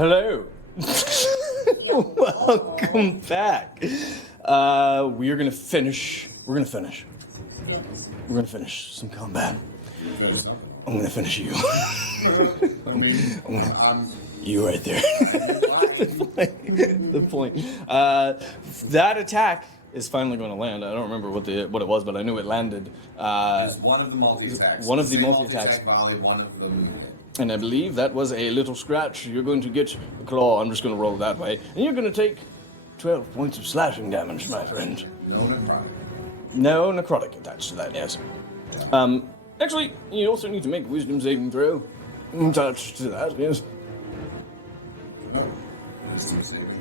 Hello. Welcome back. We're gonna finish some combat. I'm gonna finish you. You right there. The point. That attack is finally going to land. I don't remember what it was, but I knew it landed. It's one of the multi-attacks. One of the multi-attacks. One of them. And I believe that was a little scratch. You're going to get a claw. I'm just going to roll that way. And you're going to take 12 points of slashing damage, my friend. No necrotic. No necrotic attached to that, yes. Actually, you also need to make a wisdom saving throw. Attached to that, yes. No. Wisdom saving throw.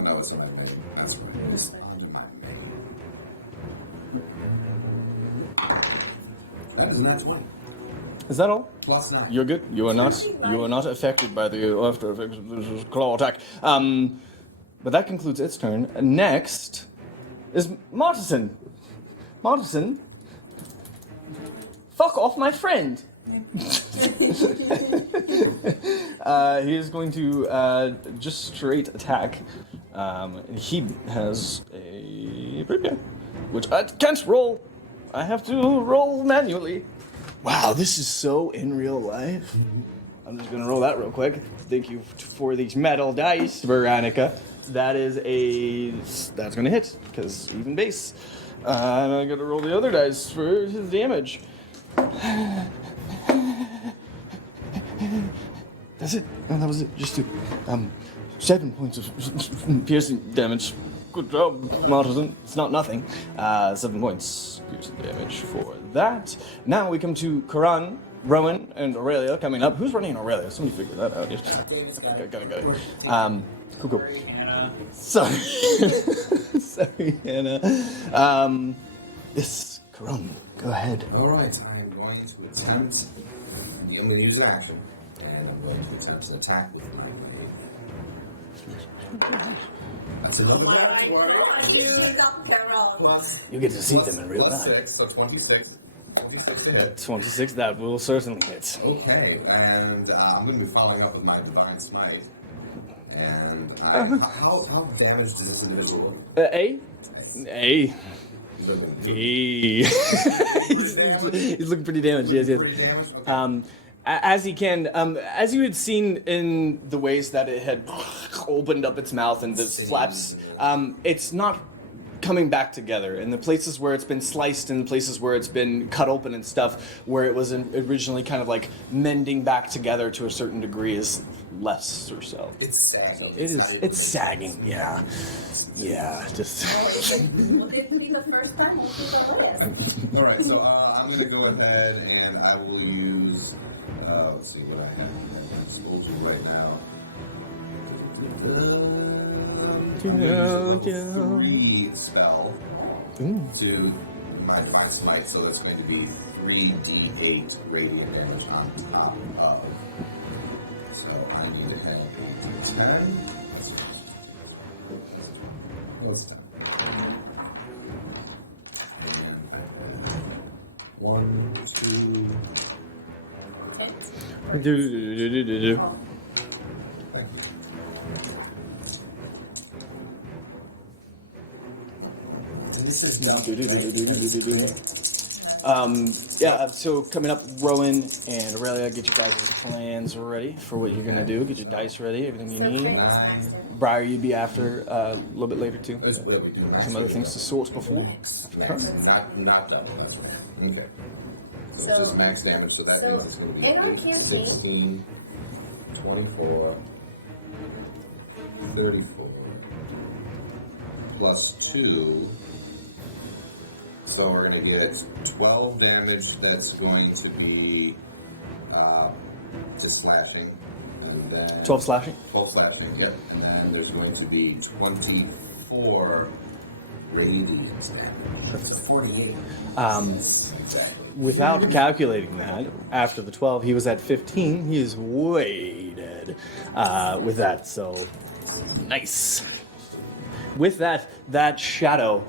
No, it's not me. That's what it is. That is not 20. Is that all? Plus 9. You're good. You are not affected by the after effects of this claw attack. But that concludes its turn. Next is Martison. Martison, fuck off, my friend. He is going to just straight attack. He has a rapier, which I can't roll. I have to roll manually. Wow, this is so in real life. I'm just gonna roll that real quick. Thank you for these metal dice, Veronica. That's gonna hit, because even base. And I gotta roll the other dice for his damage. That's it. Oh, that was it. Just 7 points of piercing damage. Good job, Martin. It's not nothing. 7 points piercing damage for that. Now we come to Karan, Rowan, and Aurelia coming up. Who's running Aurelia? Somebody figure that out. Yes. Got it. Cool. Sorry. Sorry, Hannah. Yes, Karan, go ahead. Alright, I'm going to attempt. I'm going to use action. And I'm going to attempt to attack with my. That's another match for You get to see them in real time. 6, so 26. 26, that will certainly hit. Okay, and I'm going to be following up with my Divine Smite. And how damaged is this individual? A. He's looking pretty damaged, yes. As he can, as you had seen in the ways that it had opened up its mouth and the flaps, it's not coming back together. In the places where it's been sliced and places where it's been cut open and stuff, where it was originally kind of like mending back together to a certain degree is less or so. It's sagging. So it's sagging, yeah. Yeah, just... Alright, so I'm going to go ahead and I will use... let's see what I have. I'm soldier right now. 3 spell to my Divine Smite, so that's going to be 3d8 radiant damage on top of. So I'm going to have 10. What's that? 1, 2. So coming up, Rowan and Aurelia, get your guys' plans ready for what you're gonna do. Get your dice ready, everything you need. Briar, you'd be after a little bit later too. Some other things to sort before. Not that much. Okay. So it's max damage, so that means it's going to be 16, 24, 34, plus 2. So we're going to get 12 damage. That's going to be just slashing. And then 12 slashing? 12 slashing, yep. And then there's going to be 24 radiant damage. So 48. Without calculating that, after the 12, he was at 15. He is way dead with that, so nice. With that shadow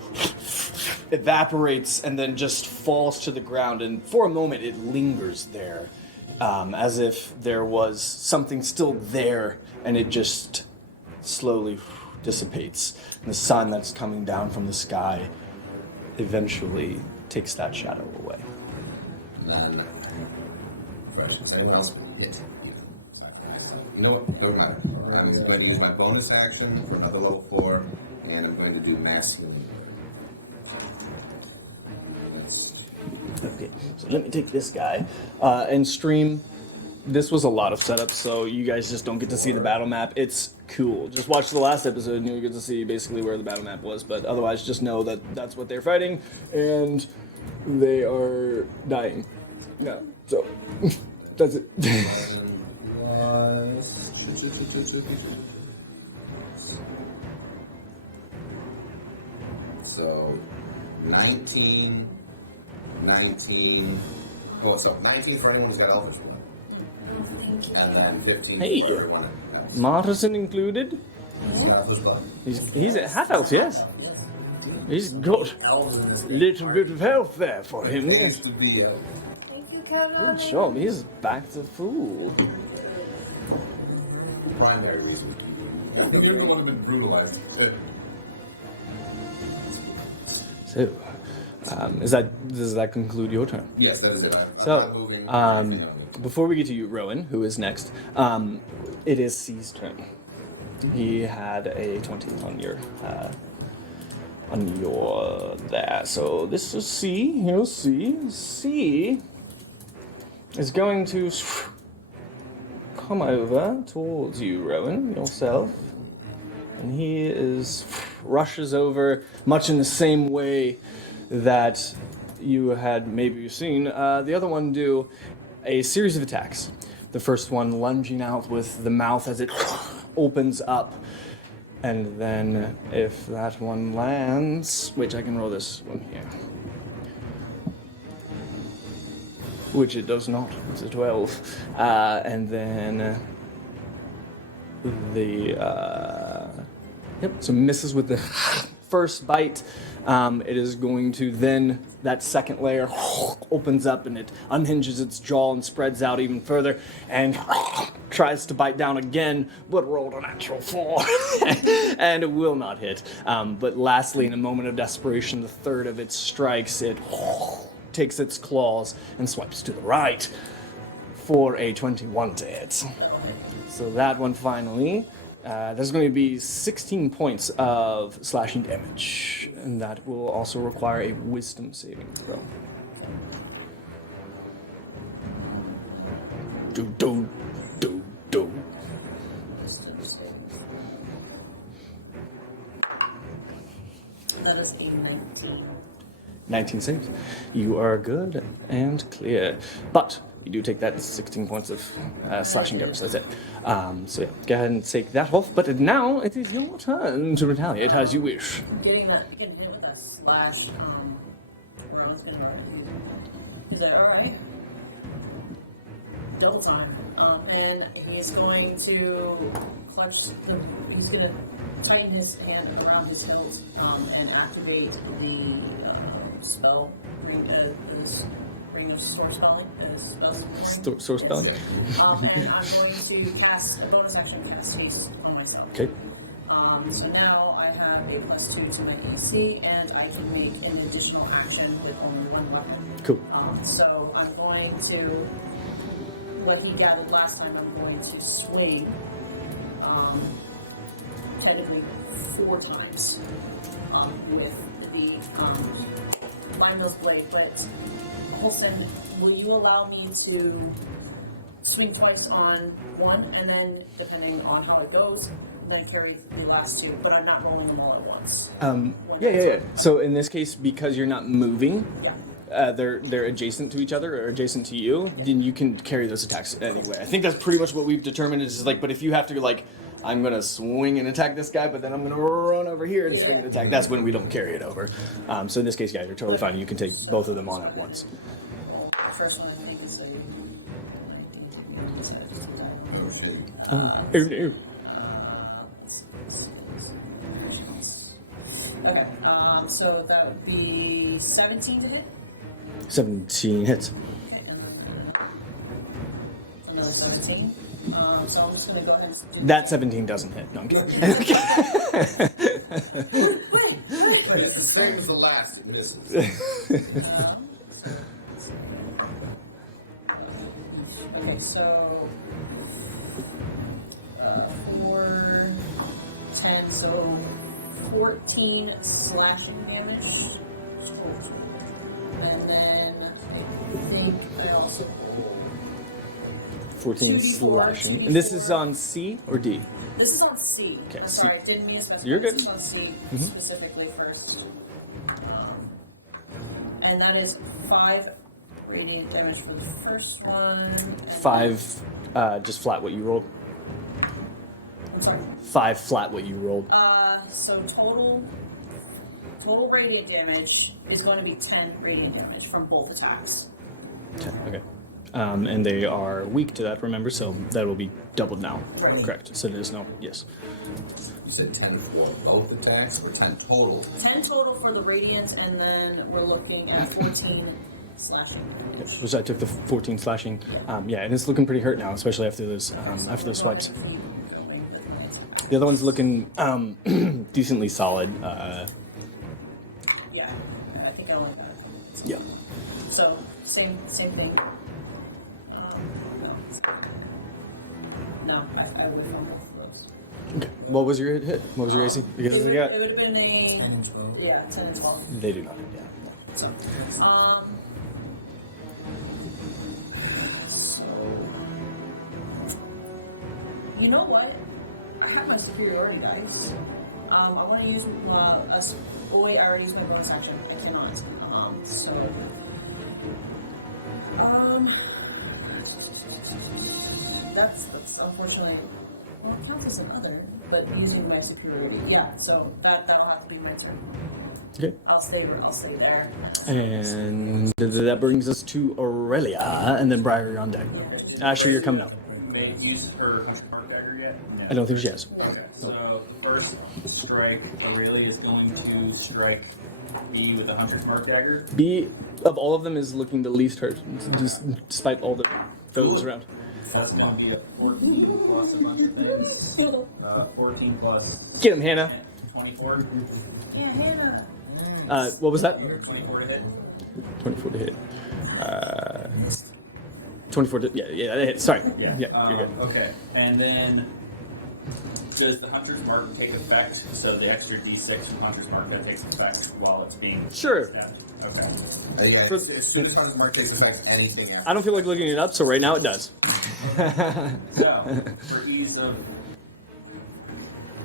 evaporates and then just falls to the ground, and for a moment it lingers there, as if there was something still there, and it just slowly dissipates. And the sun that's coming down from the sky eventually takes that shadow away. Then, questions. Anyone else? Yes. You know what? No matter. I'm going to use my bonus action for another level 4, and I'm going to do masculine. Okay, so let me take this guy. And stream, this was a lot of setup, so you guys just don't get to see the battle map. It's cool. Just watch the last episode and you'll get to see basically where the battle map was, but otherwise just know that that's what they're fighting, and they are dying. No, so that's it. So 19. Oh, so 19 for anyone who's got Elfish blood. And then 15 Hey. for everyone else. Martin included. Who's got Elfish blood? He's a half elf, yes. He's got a little bit of health there for him. It used to be Thank you, Kevin. Good job. He's back to full. primary reason. I think you're the one who's been brutalized. So, does that conclude your turn? Yes, that is it. So, I'm not moving. Before we get to you, Rowan, who is next, it is C's turn. He had a 20 on your there. So this is C. Here's C. C is going to come over towards you, Rowan, yourself, and he rushes over much in the same way that you had maybe seen the other one do a series of attacks. The first one lunging out with the mouth as it opens up, and then if that one lands, which I can roll this one here, which it does not, it's a 12, and then so misses with the first bite. It is going to then, that second layer opens up and it unhinges its jaw and spreads out even further and tries to bite down again, but rolled a natural 4 and it will not hit. But lastly, in a moment of desperation, the third of its strikes, it takes its claws and swipes to the right for a 21 to hit. So that one finally. There's going to be 16 points of slashing damage, and that will also require a wisdom saving throw. Do. That is a 19. 19 saves. You are good and clear. But you do take that 16 points of slashing damage, that's it. So yeah, go ahead and take that off. But now it is your turn to retaliate as you wish. Getting with that slash, where I was going to. Is that alright? Double time. And he's going to clutch, he's going to tighten his hand around his hilt and activate the spell. Source spelling. Source spelling? And I'm going to cast a bonus action cast haste on myself. Okay. So now I have a +2 to my AC, and I can make an additional action with only one weapon. Cool. So I'm going to, what he gathered last time, I'm going to swing technically 4 times with the Lime's blade, but Holson, will you allow me to swing twice on one, and then, depending on how it goes, I'm going to carry the last 2, but I'm not rolling them all at once. Yeah. So in this case, because you're not moving, Yeah. they're adjacent to each other or adjacent to you, then you can carry those attacks anyway. I think that's pretty much what we've determined is like, but if you have to like, I'm going to swing and attack this guy, but then I'm going to run over here and swing and attack. That's when we don't carry it over. So in this case, yeah, you're totally fine. You can take both of them on at once. First one, I think it's No. okay. So that would be 17 to hit. 17 hits. Okay. Another 17. So I'm just going to go ahead and do That 17 doesn't hit. No, I'm kidding. It's the same as the last. It misses. Okay, so 4, 10, so 14 slashing damage. And then I think I also 14 slashing. And this is on C or D? This is on C. Okay, I'm C. sorry, I didn't mean to specify. You're good. This is on C specifically first. And that is 5 radiant damage for the first one. 5, just flat what you rolled. I'm sorry. 5 flat what you rolled. So total radiant damage is going to be 10 radiant damage from both attacks. 10, okay. And they are weak to that, remember, so that will be doubled now. Right. Correct. So there's no, yes. You said 10 for both attacks or 10 total? 10 total for the radiant, and then we're looking at 14 slashing. Yes, which I took the 14 slashing. Yeah, and it's looking pretty hurt now, especially after those swipes. The other one's looking decently solid. Yeah, I think I want that. Yeah. So, same thing. No, I would have gone with those. Okay. What was your hit? What was your AC? Because It they got. would have been a 10 and 12. They do not. Yeah. So, you know what? I have my superiority dice. I want to use oh wait, I already used my bonus action. I cannot. That's unfortunately. Well, it counts as another, but using my superiority. Yeah, so that'll have to be my turn. Okay. I'll stay there. And that brings us to Aurelia, and then Briar, you're on deck. Asher, you're coming up. May use her mark dagger yet? No. I don't think she has. Okay, so first strike, Aurelia is going to strike B with a hunter's mark dagger. B, of all of them, is looking the least hurt, despite all the foes around. That's going to be a 14 plus a bunch of things. 14 plus Get him, Hannah. 24. Yeah, Hannah. What was that? 24 to hit. 24 to hit. 24 to, yeah, that hit. Sorry. Yeah, you're good. Okay, and then does the hunter's mark take effect? So the extra D6 from hunter's mark that takes effect while it's being Sure. stabbed? Okay. Yeah, as soon as Hunter's Mark takes effect, anything else. I don't feel like looking it up, so right now it does. So for ease of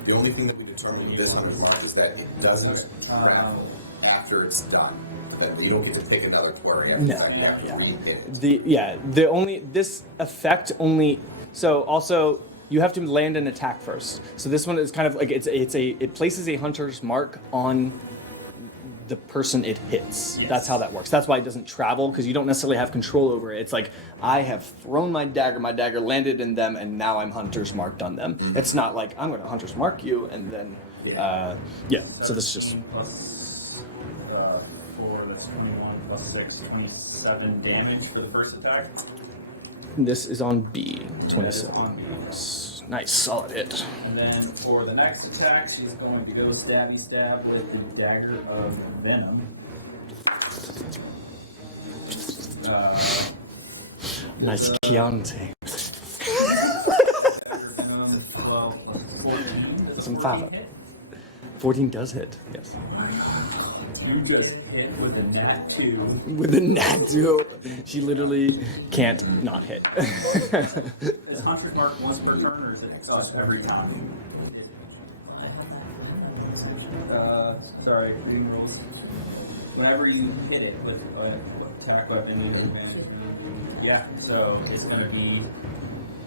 The only thing that we determine with this Hunter's Mark is that it doesn't raffle after it's done. That you don't get to pick another quarry after that. You have to re-pick it. This effect only. So also, you have to land an attack first. So this one is kind of like it places a hunter's mark on the person it hits. Yes. That's how that works. That's why it doesn't travel, because you don't necessarily have control over it. It's like, I have thrown my dagger landed in them, and now I'm hunter's marked on them. Mm-hmm. It's not like, I'm going to hunter's mark you, and then, so this is just... 17 plus 4, that's 21 plus 6, 27 damage for the first attack. This is on B, That is 27. on me. Nice, solid hit. And then for the next attack, she's going to go stabby stab with the dagger of venom. Nice Chianti. Venom 12 plus 14. Does Some 14 fava. hit? 14 does hit, yes. You just hit with a nat 2. With a nat 2, she literally can't not hit. Is Hunter's Mark once per turn, or is it every time? Sorry, reading rules. Whenever you hit it with attack weapon, yeah, so it's going to be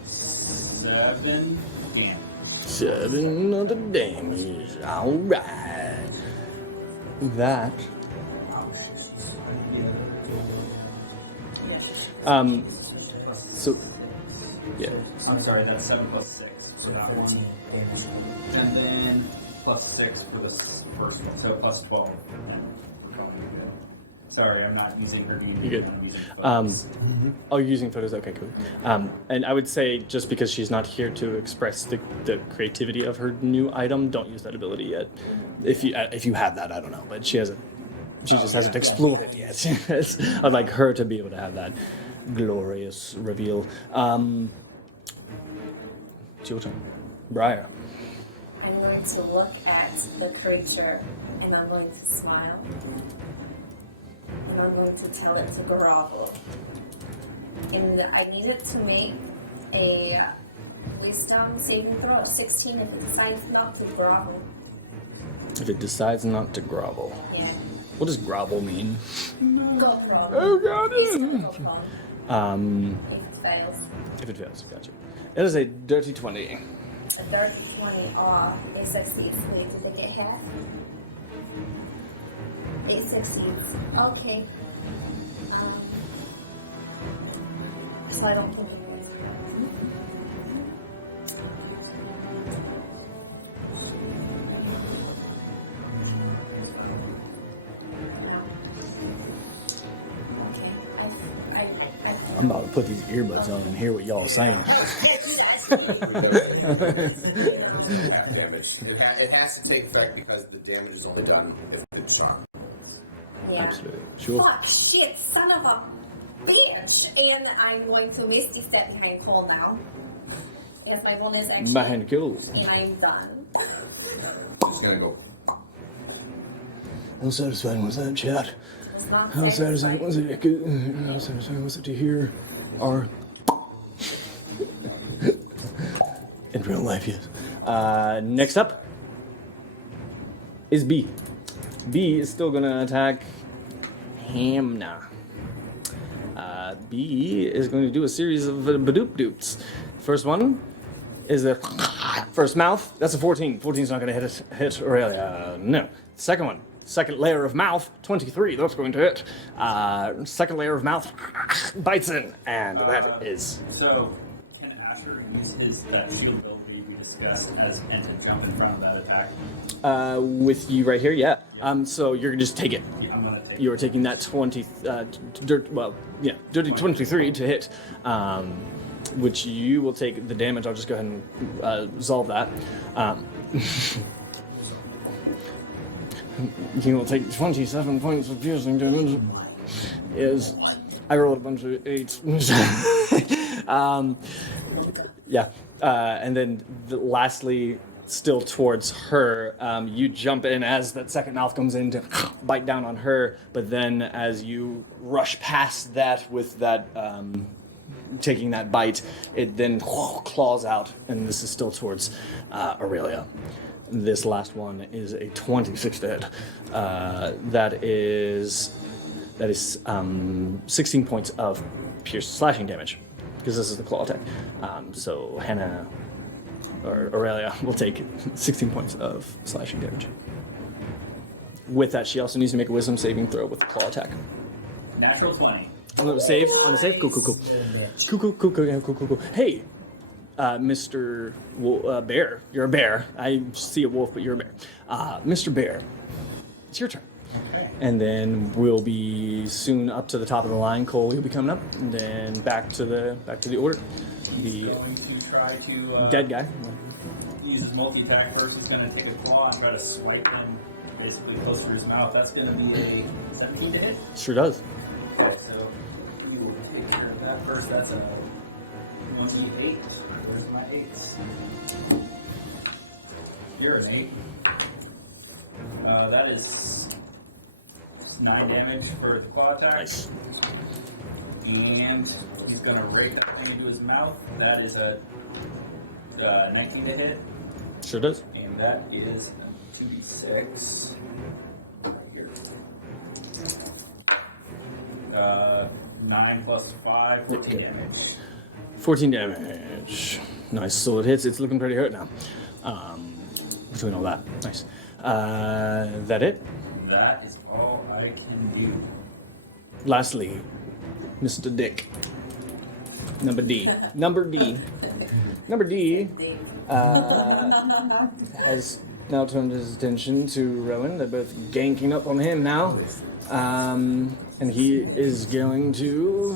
7 damage. 7 of the damage. Alright. That. So, yeah. I'm sorry, that's 7 plus 6. So that one. And then plus 6 for the first one, so plus 12. Sorry, I'm not using her D&D. You're good. I'm using photos. Oh, you're using photos? Okay, cool. And I would say just because she's not here to express the creativity of her new item, don't use that ability yet. If you have that, I don't know, but she hasn't. She just hasn't explored it yet. I'd like her to be able to have that glorious reveal. It's your turn. Briar. I'm going to look at the creature and I'm going to smile. And I'm going to tell it to grovel. And I need it to make a wisdom saving throw of 16 if it decides not to grovel. If it decides not to grovel. Yeah. What does grovel mean? Go grovel. Oh, God. If it fails. If it fails, gotcha. It is a dirty 20. A 30, 20, it succeeds. Wait, did they get half? It succeeds. Okay. So I don't think it is. I'm about to put these earbuds on and hear what y'all are saying. Half damage. It has to take effect because the damage is only done if it's shot. Yeah. Absolutely. Sure. Fuck, shit, son of a bitch! And I'm going to Misty step behind Cole now. As my bonus action. Behind cool. And I'm done. He's gonna go. How satisfying was that, chat? It's not How satisfying was it? How satisfying was it to hear our... In real life, yes. Next up is B. B is still gonna attack Hamna. B is going to do a series of badoop-doops. First one is the first mouth. That's a 14. 14's not going to hit Aurelia. No. Second one. Second layer of mouth. 23. That's going to hit. Second layer of mouth bites in, and that is. So, can Asher use that shield ability we discussed and to jump in front of that attack? With you right here, yeah. So you're gonna just take it. Yeah, I'm gonna take You are taking that 20, dirty 23 to hit, which you will take the damage. I'll just go ahead and resolve that. You will take 27 points of piercing damage. I rolled a bunch of 8s. And then lastly, still towards her, you jump in as that second mouth comes in to bite down on her, but then as you rush past that with that taking that bite, it then claws out, and this is still towards Aurelia. This last one is a 26 to hit. That is 16 points of pierce slashing damage, because this is the claw attack. So Hannah or Aurelia will take 16 points of slashing damage. With that, she also needs to make a wisdom saving throw with the claw attack. Natural 20. On the save. Cool. Hey, Mr. Bear. You're a bear. I see a wolf, but you're a bear. Mr. Bear, it's your turn. Okay. And then we'll be soon up to the top of the line. Cole, you'll be coming up, and then back to the order. He's going to try to Dead guy. use his multi-attack first. He's going to take a claw and try to swipe him basically close to his mouth. That's going to be a 17 to hit. Sure does. Okay, so we will take care of that first. That's a 28. Where's my 8s? Here, an 8. That is 9 damage for the claw attack. Nice. And he's going to rake that thing into his mouth. That is a 19 to hit. Sure does. And that is 2d6. Right here. 9 plus 5, 14 damage. 14 damage. Nice. So it hits. It's looking pretty hurt now. Between all that. Nice. That it? That is all I can do. Lastly, Mr. Dick. Number D. Number D has now turned his attention to Rowan. They're both ganking up on him now. And he is going to...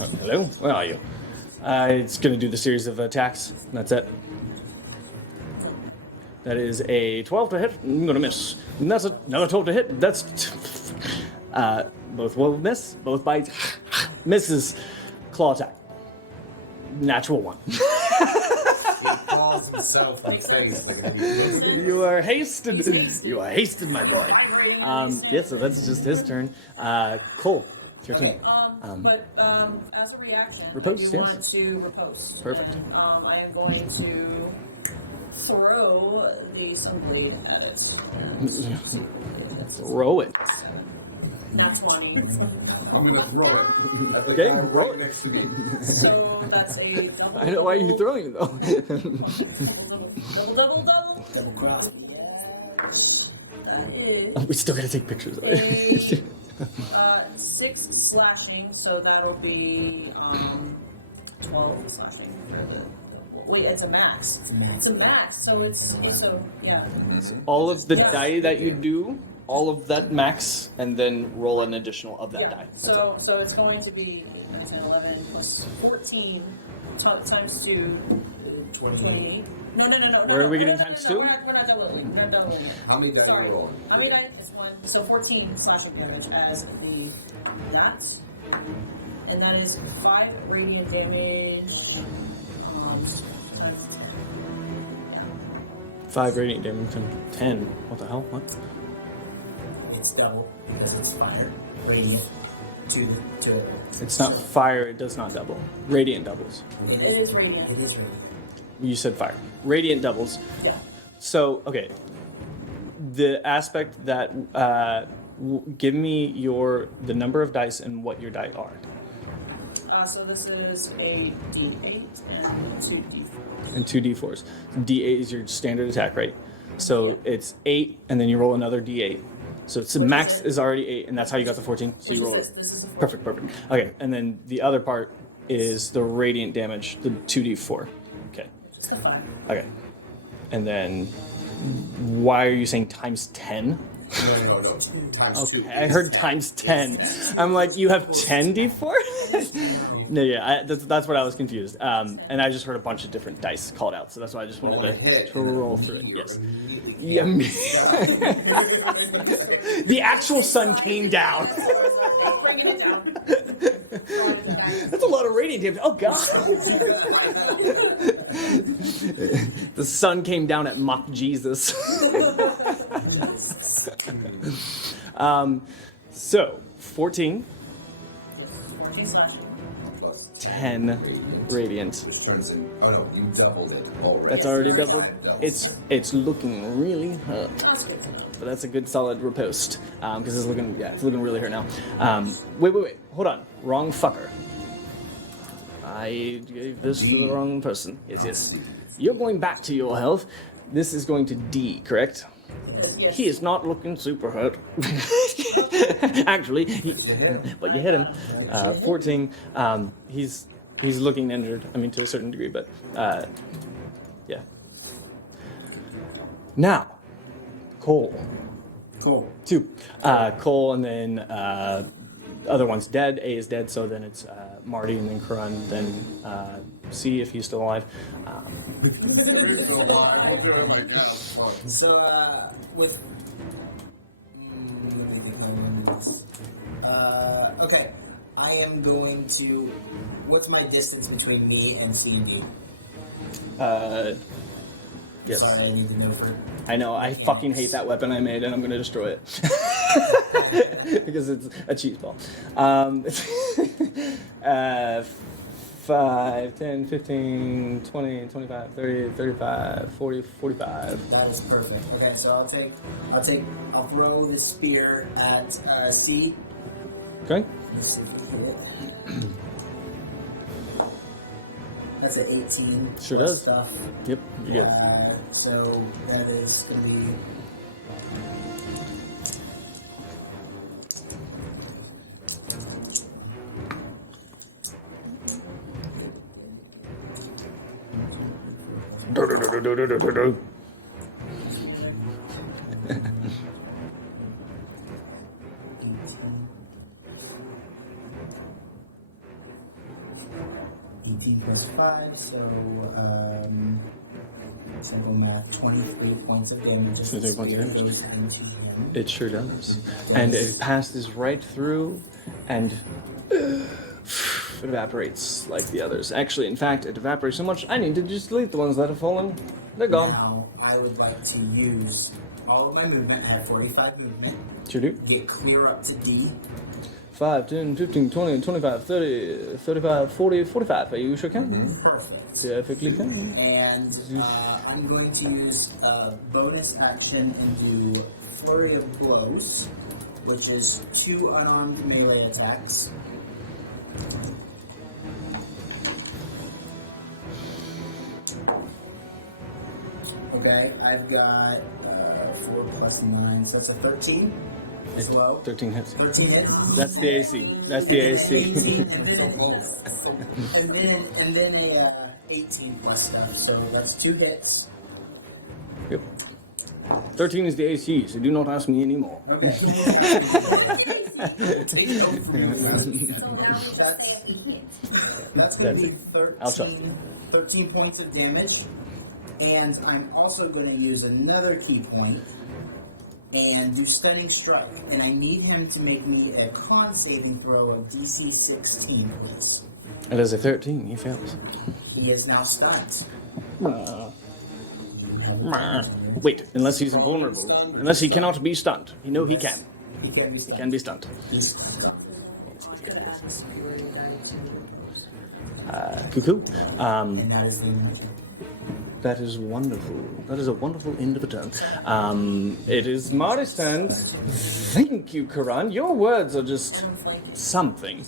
Oh, hello? Where are you? It's going to do the series of attacks. That's it. That is a 12 to hit. I'm going to miss. And that's another 12 to hit. That's... both will miss. Both bites. Misses. Claw attack. Natural 1. Calls himself in the face. You are hasted. You are hasted, my boy. Yeah, so that's just his turn. Cole, it's your turn. But as a reaction, Riposte, if you yes. want to riposte. Perfect. I am going to throw the sunblade at it. Throw it. Not 20. I'm gonna throw it. Okay, roll it. So that's a double. I know why you're throwing it, though. Double. Yes. That is We still gotta take pictures of it. 6 slashing, so that'll be 12 slashing. Wait, it's a max. It's a max, so it's a yeah. All of the die that you do, all of that max, and then roll an additional of that die. So it's going to be 11 plus 14 times 2. 28. No. Where are we getting times 2? We're not doubling. How many dice are you rolling? How many dice? It's 1. So 14 slashing damage as that. And that is 5 radiant damage. 5 radiant damage and 10. What the hell? What? It's double because it's fire. Radiant. To It's not fire, it does not double. Radiant doubles. It is radiant. It is radiant. You said fire. Radiant doubles. Yeah. So, okay. The aspect that... give me the number of dice and what your die are. So this is a D8 and 2 D4. And 2 D4s. D8 is your standard attack, right? So it's 8, and then you roll another D8. So it's max is already 8, and that's how you got the 14. So you roll it. This is a 4. Perfect. Okay, and then the other part is the radiant damage, the 2d4. Okay. It's a 5. Okay. And then why are you saying times 10? No. Times 2. Okay, I heard times 10. I'm like, you have 10 d4? No, yeah, that's what I was confused. And I just heard a bunch of different dice called out, so that's why I just wanted to roll through it. Yes. Yeah. The actual sun came down. That's a lot of radiant damage. Oh god. The sun came down at mock Jesus. So 14, 10 radiant. Which turns in. Oh no, you doubled it already. That's already doubled. It's looking really hurt. But that's a good solid riposte. Because it's looking really hurt now. Wait. Hold on. Wrong fucker. I gave this to the wrong person. Yes. You're going back to your health. This is going to D, correct? He is not looking super hurt. Actually, but you hit him. 14. He's looking injured. I mean, to a certain degree, but yeah. Now, Cole. Cool. 2. Cole, and then other one's dead. A is dead, so then it's Marty, and then Karun, then C if he's still alive. So, with... okay. I am going to... What's my distance between me and C&D? Yes. Sorry, I need to know for... I know, I fucking hate that weapon I made, and I'm gonna destroy it. Because it's a cheese ball. 5, 10, 15, 20, 25, 30, 35, 40, 45. That is perfect. Okay, so I'll throw this spear at C. Okay. Let's see if we can hit it. That's an 18. Sure plus does. Stuff. Yep, you get it. So that is going to be... Plus 5, so simple math, 23 points of damage. 23 points of damage. Goes into him. It sure does. And it passes right through and it evaporates like the others. Actually, in fact, it evaporates so much, I need to just delete the ones that have fallen. They're gone. Now, I would like to use all of my movement. I have 45 movement. Sure do. Get clear up to D. 5, 10, 15, 20, 25, 30, 35, 40, 45. Are you sure can? Perfect. Perfectly can. And I'm going to use a bonus action and do Flurry of Blows, which is 2 unarmed melee attacks. Okay, I've got 4 plus 9, so that's a 13 as well. 13 hits. 13 hits. That's the AC. That's the AC. and then a 18 plus stuff, so that's 2 hits. Yep. 13 is the AC, so do not ask me anymore. Okay. Take it over from me. That's going to be I'll try. 13 points of damage. And I'm also going to use another key point and do Stunning Strike. And I need him to make me a con saving throw of DC 16, please. It is a 13. He fails. He is now stunned. Wait, unless he's invulnerable. Unless he cannot be stunned. You know he can. He can be stunned. Can be stunned. Cuckoo. And that is the end of my turn. That is wonderful. That is a wonderful end of a turn. It is Marty's turn. Thank you, Karan. Your words are just something.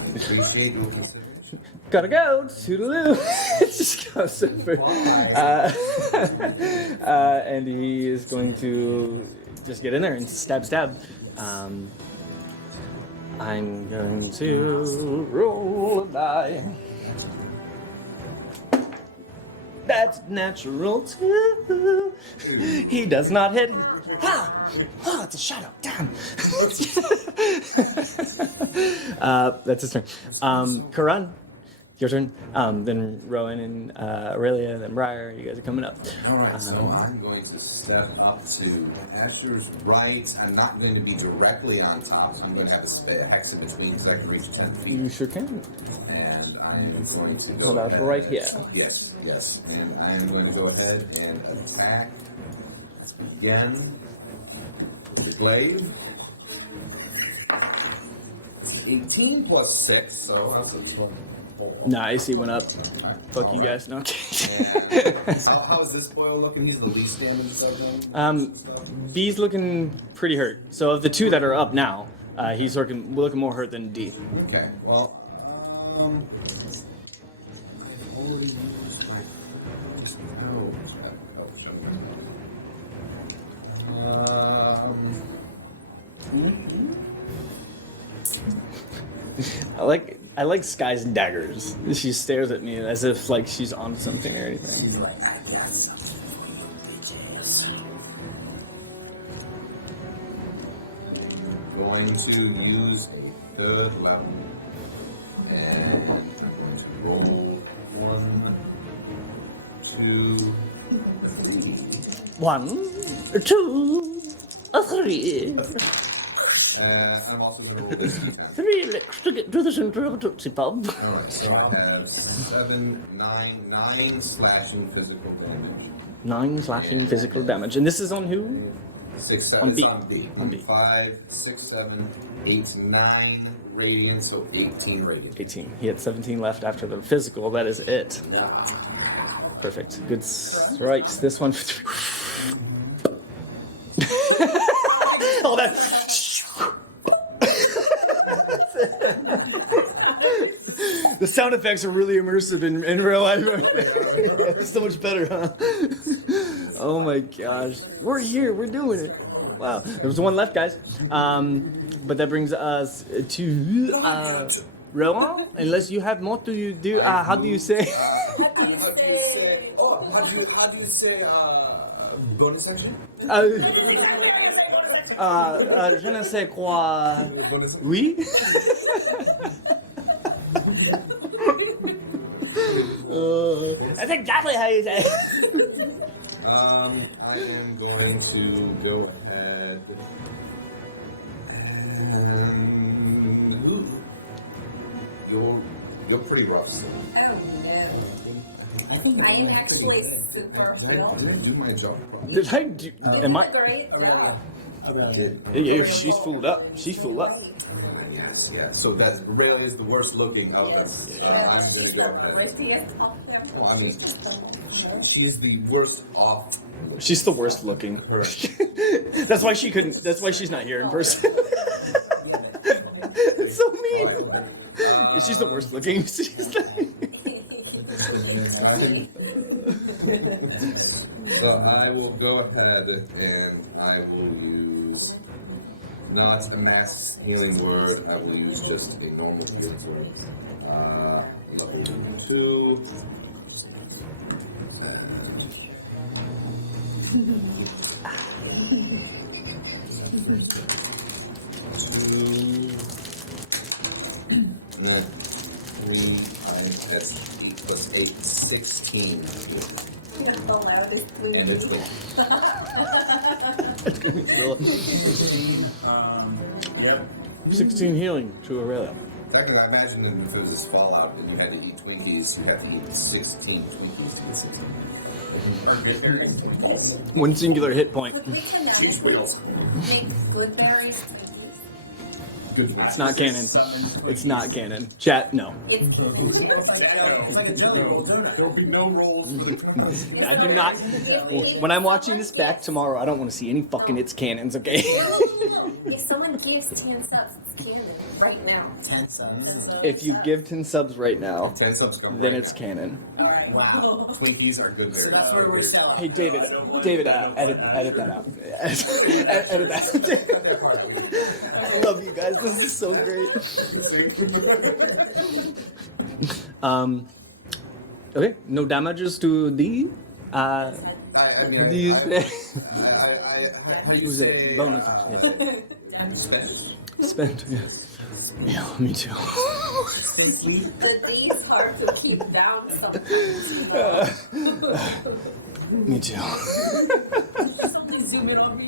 Appreciate your consideration. Gotta go. Toodaloo. It just goes over. And he is going to just get in there and stab. I'm going to roll a die. That's natural too. He does not hit. Ha! Ah, it's a shadow. Damn. That's his turn. Karan, your turn. Then Rowan and Aurelia, then Briar. You guys are coming up. Alright, so I'm going to step up to Asher's right. I'm not going to be directly on top, so I'm going to have a hex in between so I can reach 10 feet. You sure can. And I am going to go How about ahead. right here? Yes. And I am going to go ahead and attack again with the blade. 18 plus 6, so that's a 24. Nice, he went up. Fuck you guys. No. And so how's this boy looking? He's the least damage of them. B's looking pretty hurt. So of the two that are up now, he's looking more hurt than D. Okay, well, I've already used my first arrow. I like Skies and Daggers. She stares at me as if like she's on something or anything. He's like, I got something for you, bitches. Going to use a third level. And I'm going to roll 1, 2, 3. 1, 2, 3. I'm also going to roll this d10. 3 licks to get to the center of a Tootsie Pop. Alright, so I have 7, 9 slashing physical damage. 9 slashing physical damage. And this is on who? 6, 7, On it's B. on B. On B. 5, 6, 7, 8, 9 radiant, so 18 radiant. 18. He had 17 left after the physical. That is it. Yeah. Perfect. Good strikes. This one. All that. The sound effects are really immersive in real life. It's so much better, huh? Oh my gosh. We're here. We're doing it. Wow. There was one left, guys. But that brings us to Rowan. Unless you have more to do. How do you say? how do you say bonus action? Je ne sais quoi. Oui? That's exactly how you say it. I am going to go ahead and you're pretty rough. So. Oh no. I am actually super Did I do my job? Did I do? Am I? great. Yeah, she's fooled up. She's fooled up. Yes, yeah. So that really is the worst looking of them. I'm going to go ahead. Well, I mean, she is the worst off. She's the worst looking. That's why she couldn't. That's why she's not here in person. It's so mean. She's the worst looking. She's not So I will go ahead and I will use not a mass healing word. I will use just a normal healing word. Level 2. And then 3 times that's 8 plus 8, 16. The loudest And it's gone. It's gonna be still. 16. Yeah. 16 healing to Aurelia. I can imagine that if it was just Fallout and you had to eat Twinkies, you have to eat 16 Twinkies to get 16. Or good berries. One singular hit point. Cheese wheels. Good berries. It's not canon. It's not canon. Chat, no. It's There'll be no rolls. I do not. When I'm watching this back tomorrow, I don't want to see any fucking it's cannons, okay? If someone gives 10 subs, it's canon right now. 10 subs. If you give 10 subs right now, 10 subs come then right it's canon. Wow. Twinkies are good So there. that's where we're selling. Hey, David, edit that out. Edit that. I love you guys. This is so great. Okay, no damages to the I mean, these. how you Who's say it? Bonus. Yeah. Spent. Yeah, me too. The D's hard to keep down Me too. Something zoom in on me.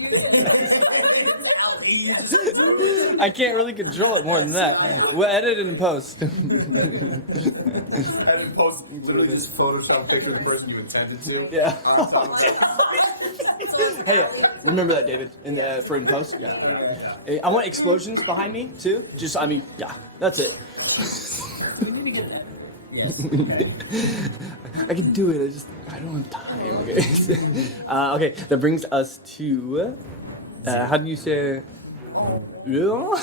I can't really control it more than that. We'll edit it in post. And post literally this Photoshop picture of the person you intended to. Yeah. Hey, remember that, David, in the for in post. Yeah. Hey, I want explosions behind me too. Just, I mean, yeah, that's it. I can do it. I don't have time. Okay. Okay. That brings us to. How do you say? Yeah.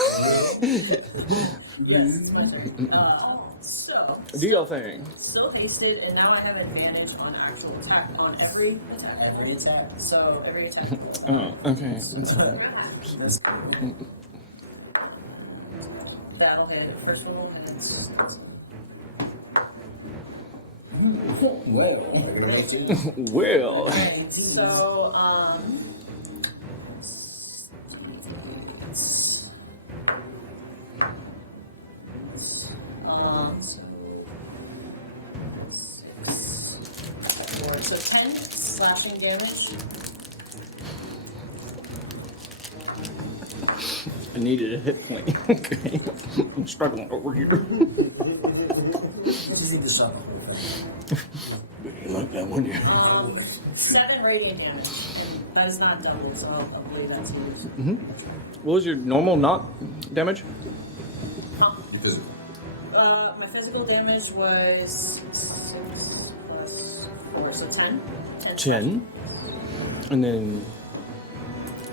So, Do your thing. still hasted, and now I have advantage on actual attack on every attack. Every attack. So every attack. Oh, okay. That's fine. That'll hit first roll, and it's Well, They're gonna make you. Well. so so 10 slashing damage. I needed a hit point. Okay. I'm struggling over here. this is the summer. You like that one, yeah? 7 radiant damage. And that is not double, so I'll believe that's used. What was your normal not damage? Because My physical damage was 6 plus 4, so 10. 10. And then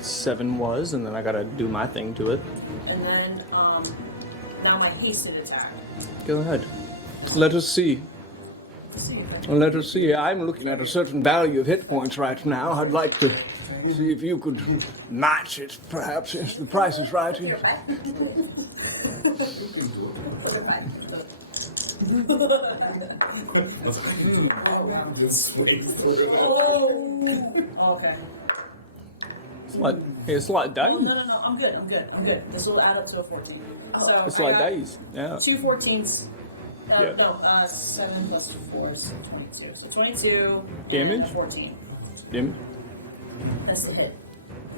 7 was, and then I gotta do my thing to it. And then, now my hasted attack. Go ahead. Let us see. Let's see. Let us see. I'm looking at a certain value of hit points right now. I'd like to see if you could match it, perhaps, if the price is right here. Just wait for it. Oh, okay. It's like Oh, days. no, I'm good. This will add up to a 14. So It's I like got days. Yeah. 2 14s. Yeah. No, 7 plus 4 is 22. So 22. Damage? And 14. Damage? That's a hit.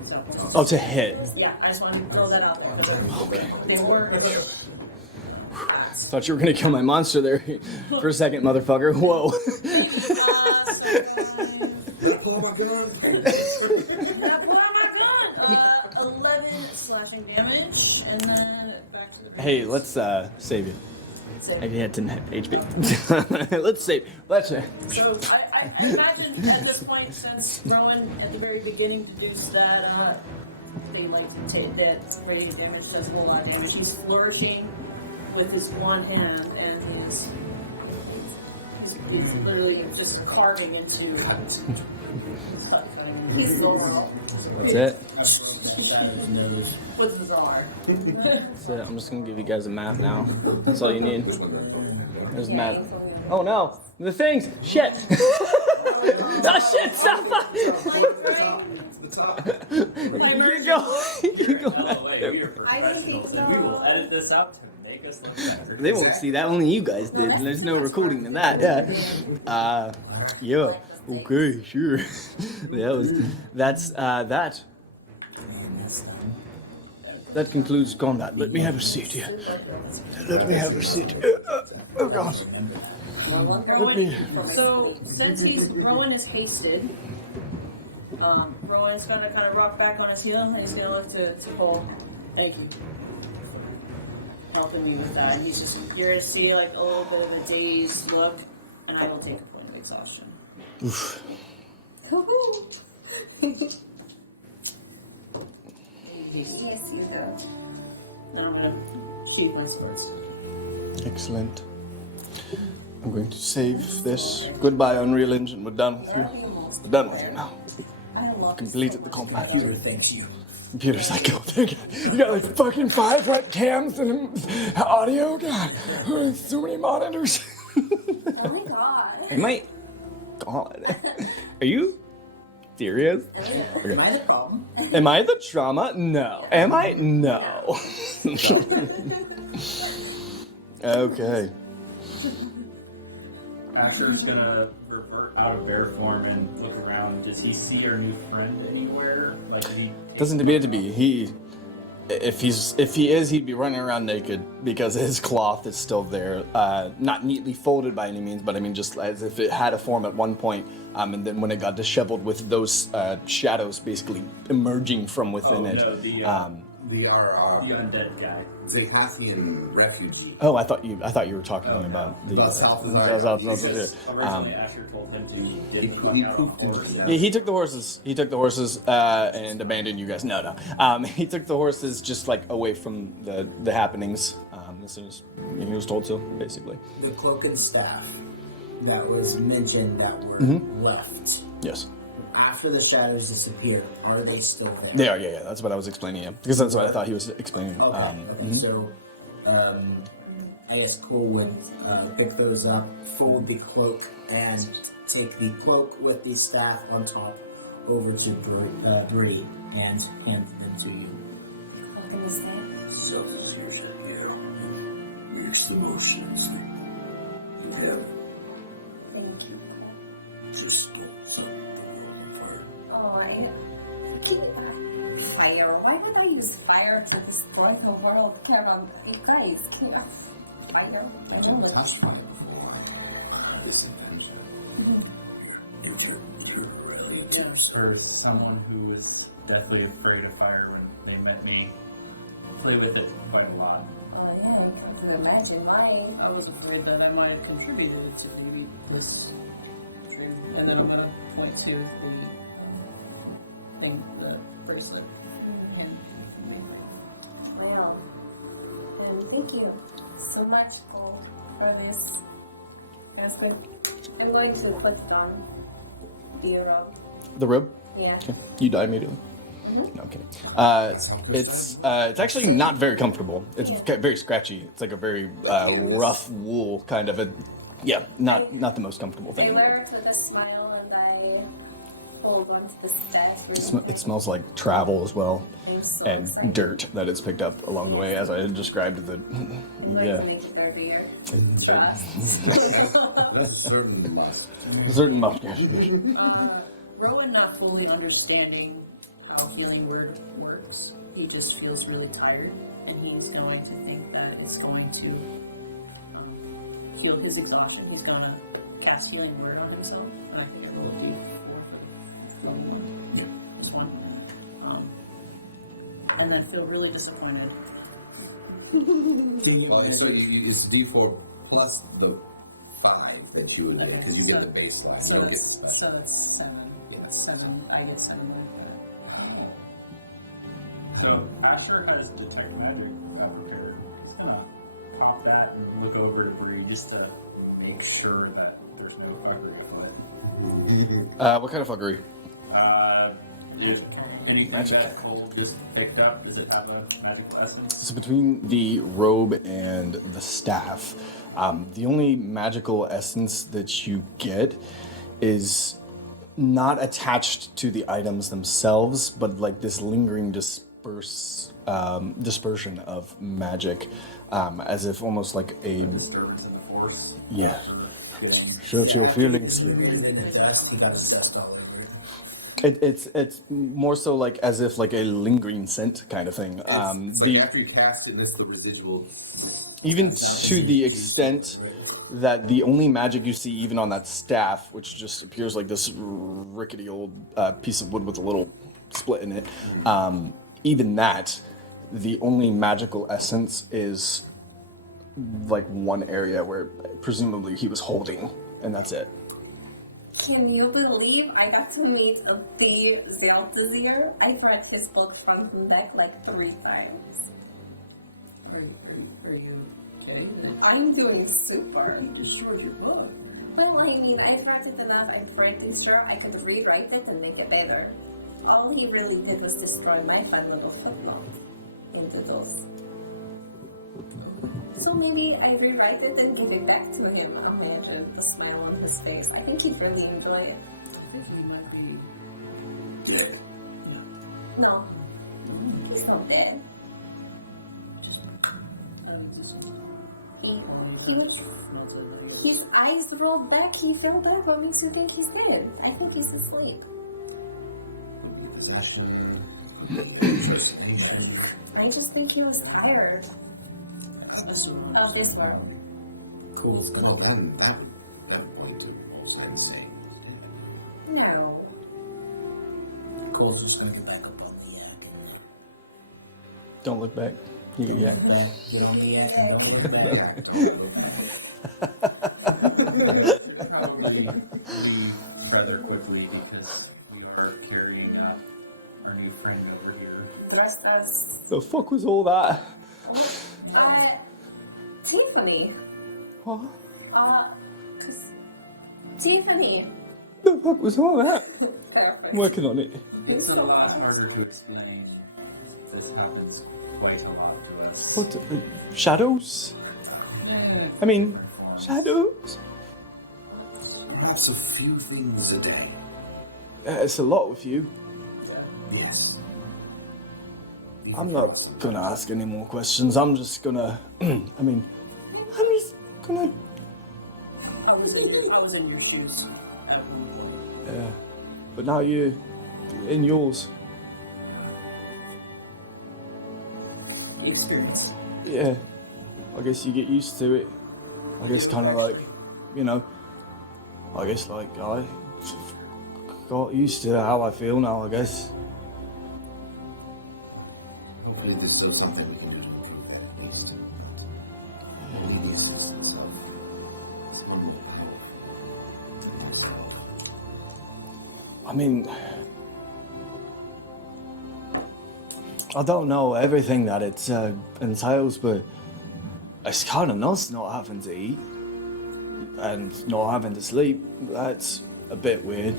So, Oh, it's a hit. yeah, I just wanted to throw that out there. Okay. They were. Thought you were gonna kill my monster there for a second, motherfucker. Whoa. Oh my god. 11 slashing damage, and then back to the Hey, let's save you. Save. I had 10 HP. Let's save. Let's. So I imagine at this point, since Rowan at the very beginning deduced that they like to take that radiant damage does a whole lot of damage. He's flourishing with his one hand, and he's literally just carving into he's Laurel That's it. Shadow's nose. with his arm. That's it. I'm just gonna give you guys a map now. That's all you need. There's the map. Oh no! The things! Shit! Oh shit! Stop! You go! You go back there. I didn't think We will edit this out to make us look better. They won't see that. Only you guys did. And there's no recording of that. Yeah. Yeah. Okay. Sure. That's that. That concludes combat. Let me have a seat here. Let me have a seat. Oh god. So since Rowan is hasted, Rowan's gonna kind of rock back on his heel, and he's gonna look to Cole. Thank you. Helping me with that. He's just you're gonna see like a little bit of a dazed look, and I will take a point of exhaustion. Oof. Yes, you go. Then I'm gonna sheath my swords. Excellent. I'm going to save this. Goodbye, Unreal Engine. We're done with you. We're done with you now. I love Completed the combat. Computer thanks you. Computer's like, oh, you got like fucking 5 webcams and audio? God, so many monitors. Oh my god. Am I? God. Are you serious? Am I the problem? Am I the trauma? No. Am I? No. Okay. Asher's gonna revert out of bear form and look around. Does he see our new friend anywhere? Like, did he Doesn't appear to be. If he is, he'd be running around naked because his cloth is still there, not neatly folded by any means, but I mean just as if it had a form at one point, and then when it got disheveled with those shadows basically emerging from within it. No, the undead guy. Zahatian refugee. Oh, I thought you were talking about the About South Originally, Asher told him to get the fuck out of the horse. Yeah, he took the horses. He took the horses and abandoned you guys. No. He took the horses just like away from the happenings as soon as he was told to, basically. The cloak and staff that was mentioned that were left. Yes. After the shadows disappear, are they still there? They are, yeah. That's what I was explaining, yeah. Because that's what I thought he was explaining. Okay. So, I guess Cole would pick those up, fold the cloak, and take the cloak with the staff on top over to Bree and hand them to you. I'm gonna say. Self-desertion, mixed emotions. You have Thank you. just Alright. Fire. Why would I use fire to destroy the world? Come on, you guys. Fire. I know what's Or someone who was deathly afraid of fire when they met me. Play with it quite a lot. Oh yeah, I can imagine why. I was afraid that I might have contributed to this dream, and then I'm gonna point to the thing, the bracelet. Wow. And thank you so much, Paul, for this. That's good. I'm going to put it on the robe. The rib? Yeah. Okay. You die immediately. No, I'm kidding. It's actually not very comfortable. It's very scratchy. It's like a very rough wool kind of a. Yeah, not the most comfortable thing I in the world. wear it with a smile and I hold on to the staff. It smells like travel as well, I'm so and excited. dirt that it's picked up along the way, as I had described the. I'm Yeah, going to make it dirtier. That's a certain must. certain mustache. Rowan not fully understanding how healing word works, he just feels really tired, and he's going to think that it's going to feel his exhaustion. He's going to cast healing word on himself. And I think it will be 4 for the one. This one. And then feel really disappointed. Well, so it's D4 plus the 5 that you would get, because you get the baseline. So You don't get it's, the so it's 7. It's 7. I get 7. So Asher has detect magic fabricator. He's gonna pop that and look over at Bree just to make sure that there's no fuckery with What kind of fuckery? it. If anything Magic. that Cole just picked up, does it have a magical essence? So between the robe and the staff, the only magical essence that you get is not attached to the items themselves, but like this lingering dispersion of magic, as if almost like a Disturbance in the force. yeah. Feeling. Search your feelings. In the dust, he got his dust all over it. It's more so like as if like a lingering scent kind of thing. It's like after you cast it, it's the residual. Even to the extent that the only magic you see even on that staff, which just appears like this rickety old piece of wood with a little split in it, even that, the only magical essence is like one area where presumably he was holding, and that's it. Can you believe I got to meet the Zeltazir? I read his book from the deck like 3 times. Are you kidding me? I'm doing super. You destroyed your book. Well, I mean, I've read it enough. I'm pretty sure I could rewrite it and make it better. All he really did was destroy my fun little footnote into those. So maybe I rewrite it and give it back to him. Imagine the smile on his face. I think he'd really enjoy it. No, he's not dead. His eyes rolled back. He fell back. What makes you think he's dead? I think he's asleep. I just think he was tired of this world. Cool. Oh man, that point was insane. No. Cole's just gonna get back up on the yak. Don't look back. You can yak. Back, get on the yak and don't look back. Probably leave rather quickly because we are carrying out our new friend over here. Dressed as The fuck was all that? Tiffany. What? Tiffany. The fuck was all that? Perfect. I'm working on it. It's a lot harder to explain. This happens quite a lot to us. What? Shadows? I mean, shadows? Perhaps a few things a day. It's a lot with you. Yes. I'm not gonna ask any more questions. I'm just gonna. I'm just gonna. I was in your shoes. Yeah. But now you're in yours. The experience. Yeah. I guess you get used to it. I guess kind of like, I guess like I got used to how I feel now, I guess. Hopefully there's still something we can do to improve that at least. Maybe it's just itself. I mean, I don't know everything that it entails, but it's kind of nice not having to eat and not having to sleep. That's a bit weird.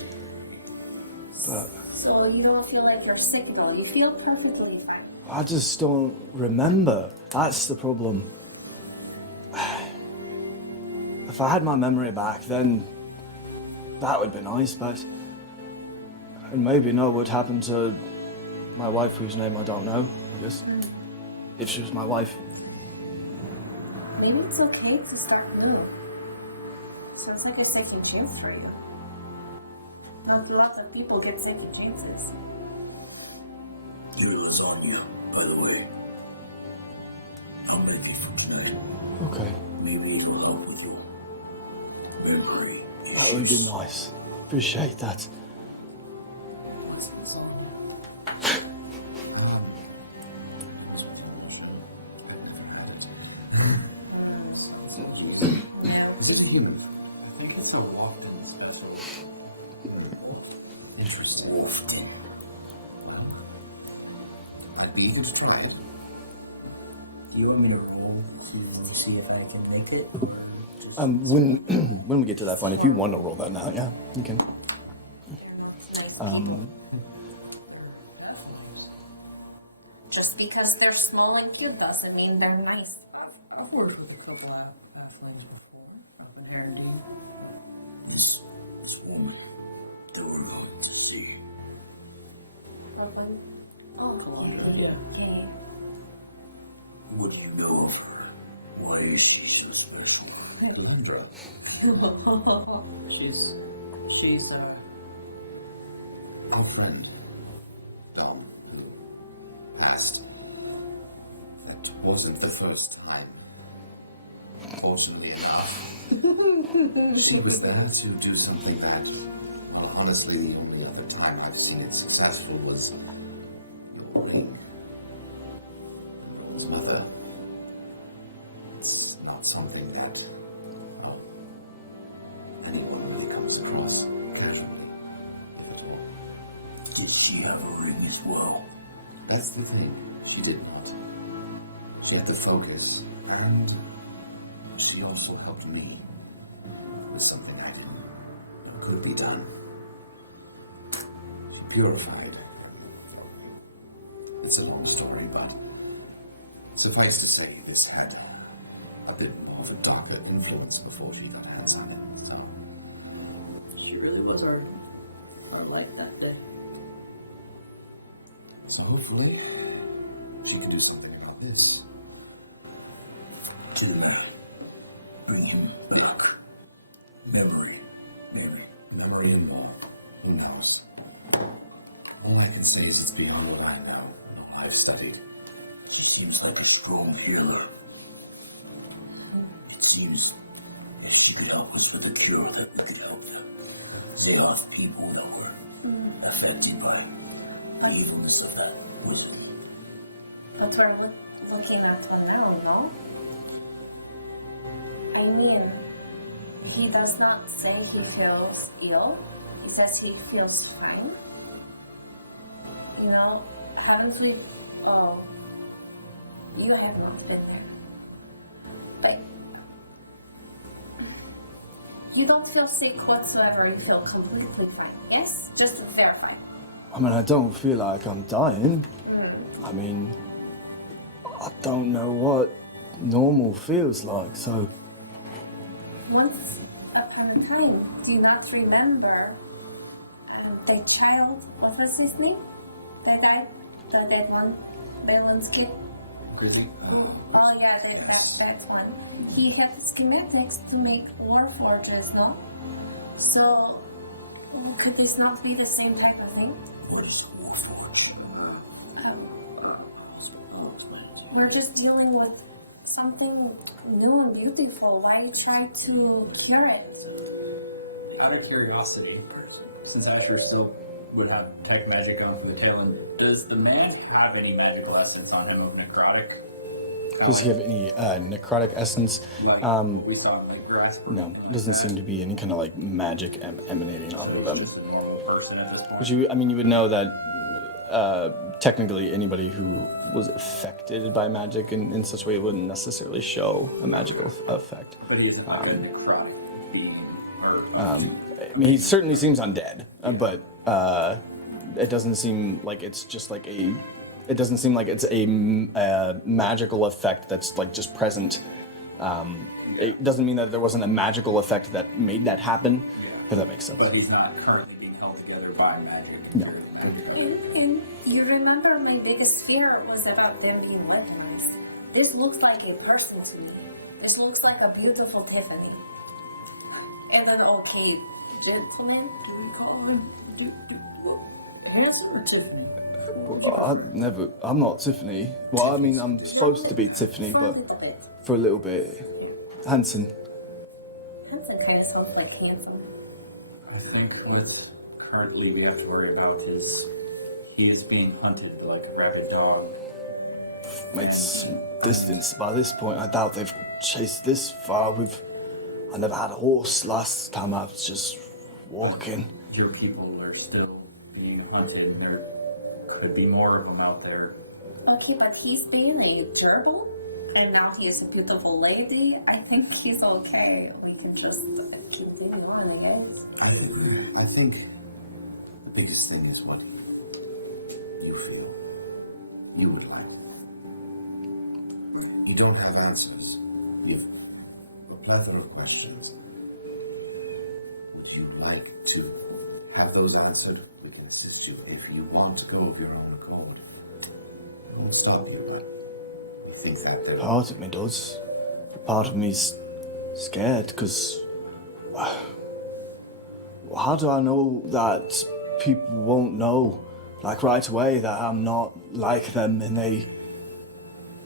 But So you don't feel like you're sick though. You feel perfectly fine. I just don't remember. That's the problem. If I had my memory back, then that would be nice, but I'd maybe know what happened to my wife, whose name I don't know, I guess. If she was my wife. Maybe it's okay to start new. So it's like a second chance for you. Not lots of people get second chances. You're lasagna, by the way. I'm ready for tonight. Okay. Maybe it'll help with you. Memory. That would be nice. Appreciate that. Is it human? You can still walk in special. Interesting. I'd be eager to try it. Do you want me to roll to see if I can make it? When we get to that point, if you want to roll that now, yeah, you can. Just because they're small and cute doesn't mean they're nice. I've worked with a couple of halflings before, up in Herondine. This woman, they were not to see. Okay. What do you know of her? Why is she so special? Lindra. She's Our friend, Dom, asked. That wasn't the first time. Fortunately enough, she was there to do something that, well, honestly, the only other time I've seen it successful was bullying. It was another. It's not something that, well, anyone really comes across casually. Did she have a ring as well? That's the thing. She did not. She had the focus, and she also helped me with something that could be done. She purified. It's a long story, but suffice to say, this had a bit more of a darker influence before she got hands on it. So, she really was our light that day. so hopefully, she can do something about this. To bringing luck, memory, maybe. Memory involved. Who knows? All I can say is it's beyond what I know, what I've studied. She seems like a strong healer. It seems if she could help us with a cure that we could help the Aelos people that were affected by evilness of that wizard. But we're looking at her now, no? I mean, he does not say he feels ill. He says he feels fine. You know, haven't we? Oh, you have not been here. Like, you don't feel sick whatsoever. You feel completely fine. Yes, just to verify. I mean, I don't feel like I'm dying. I mean, I don't know what normal feels like, so... Once upon a time, do you not remember the child? What was his name? That died? The dead one? Balon's kid? Grizzly? Oh yeah, that one. He had kinetics to make warforges, no? So, could this not be the same type of thing? What is Warforge? We're just dealing with something new and beautiful. Why try to cure it? Out of curiosity, since Asher still would have tech magic going for the tail end, does the man have any magical essence on him of necrotic? Does he have any necrotic essence? Like we saw in the grass? No, it doesn't seem to be any kind of like magic emanating off of him. Just a normal person at this point. Which you would know that technically anybody who was affected by magic in such a way wouldn't necessarily show a magical effect. But he isn't like a necrotic being, or I mean, he certainly seems undead, but it doesn't seem like it's just like a. It doesn't seem like it's a magical effect that's like just present. It doesn't mean that there wasn't a magical effect that made that happen. If that makes sense. But he's not currently being held together by magic. No. And you remember my biggest fear was about them being weaponized. This looks like a person to me. This looks like a beautiful Tiffany. And an okay gentleman, do we call him? Harrison or Tiffany? I'm not Tiffany. Well, I mean, I'm supposed to be Tiffany, For a but little bit. for a little bit. Hanson. Hanson kind of sounds like handsome. I think what currently we have to worry about is he is being hunted like a rabid dog. Made some distance by this point. I doubt they've chased this far. I never had a horse last time. I was just walking. Your people are still being hunted, and there could be more of them out there. Okay, but he's being a gerbil, and now he is a beautiful lady. I think he's okay. We can just continue on, I guess. I agree. I think the biggest thing is what you feel you would like. You don't have answers. You've a plethora of questions. Would you like to have those answered? We can assist you. If you want to go of your own accord, we won't stop you, but we think that Part of me does. Part of me's scared, because how do I know that people won't know, like right away, that I'm not like them and they,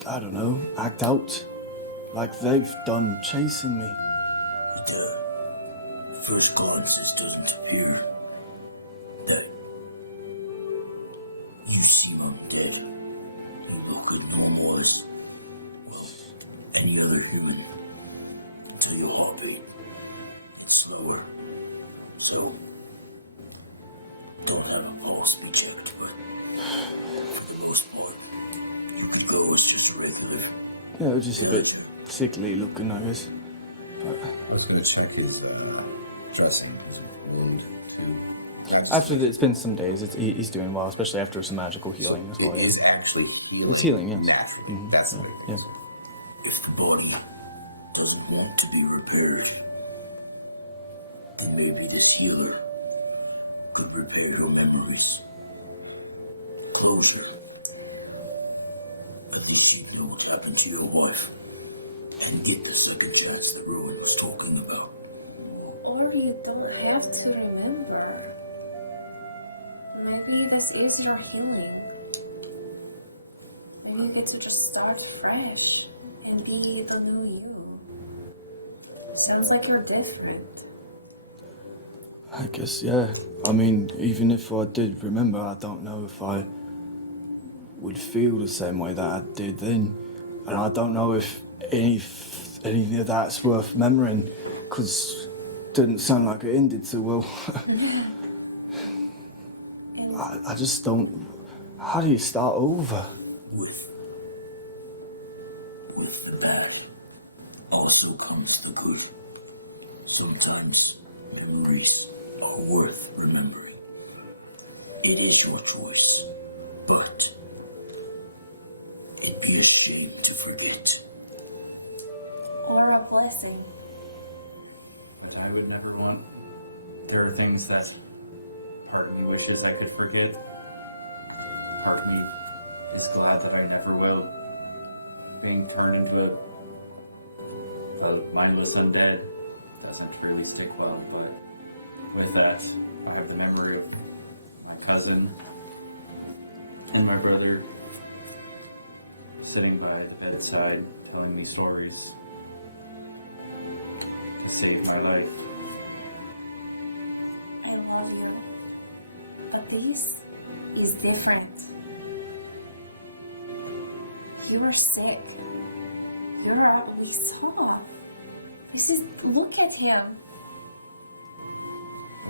I don't know, act out like they've done chasing me? the first glimpses doesn't appear that you seem undead. You look as normal as any other human until your heartbeat gets slower. So, don't let a call speak to you, but for the most part, you can go as just a regular. Yeah, it was just a bit sickly looking, I guess. But I was going to check his dressing. after it's been some days, he's doing well, especially after some magical healing as well. It Yeah. is actually healing. It's healing, yes. Naturally. Mhm. That's the big Yeah. thing. If the body doesn't want to be repaired, then maybe this healer could repair your memories. Closure. At least you know what happened to your wife. And get the second chance that Rowan was talking about. Or you don't have to remember. Maybe this is your healing. Maybe you get to just start fresh and be the new you. Sounds like you're different. I guess, yeah. I mean, even if I did remember, I don't know if I would feel the same way that I did then. And I don't know if anything of that's worth remembering, because it didn't sound like it ended so well. I just don't... How do you start over? With the bad also comes the good. Sometimes memories are worth remembering. It is your choice, but it'd be a shame to forget. Or a blessing. But I would never want. There are things that part of me wishes I could forget. Part of me is glad that I never will. Being turned into a mindless undead doesn't really stick well, but with that, I have the memory of my cousin and my brother sitting by the bedside telling me stories to save my life. I love you. But this is different. You were sick. We saw. Look at him.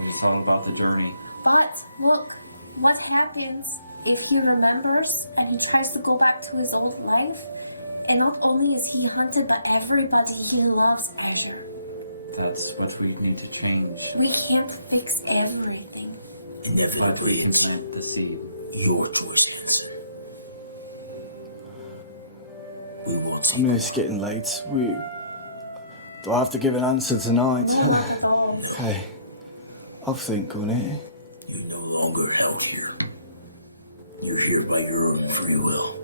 It's all about the journey. But look, what happens if he remembers and he tries to go back to his old life? And not only is he hunted, but everybody he loves Azure. That's what we need to change. We can't fix everything. Inevitably, it's time to see your choices. We want to. I mean, it's getting late. Do I have to give an answer tonight? Okay. I'll think on it. You're no longer held here. You're here by your own free will.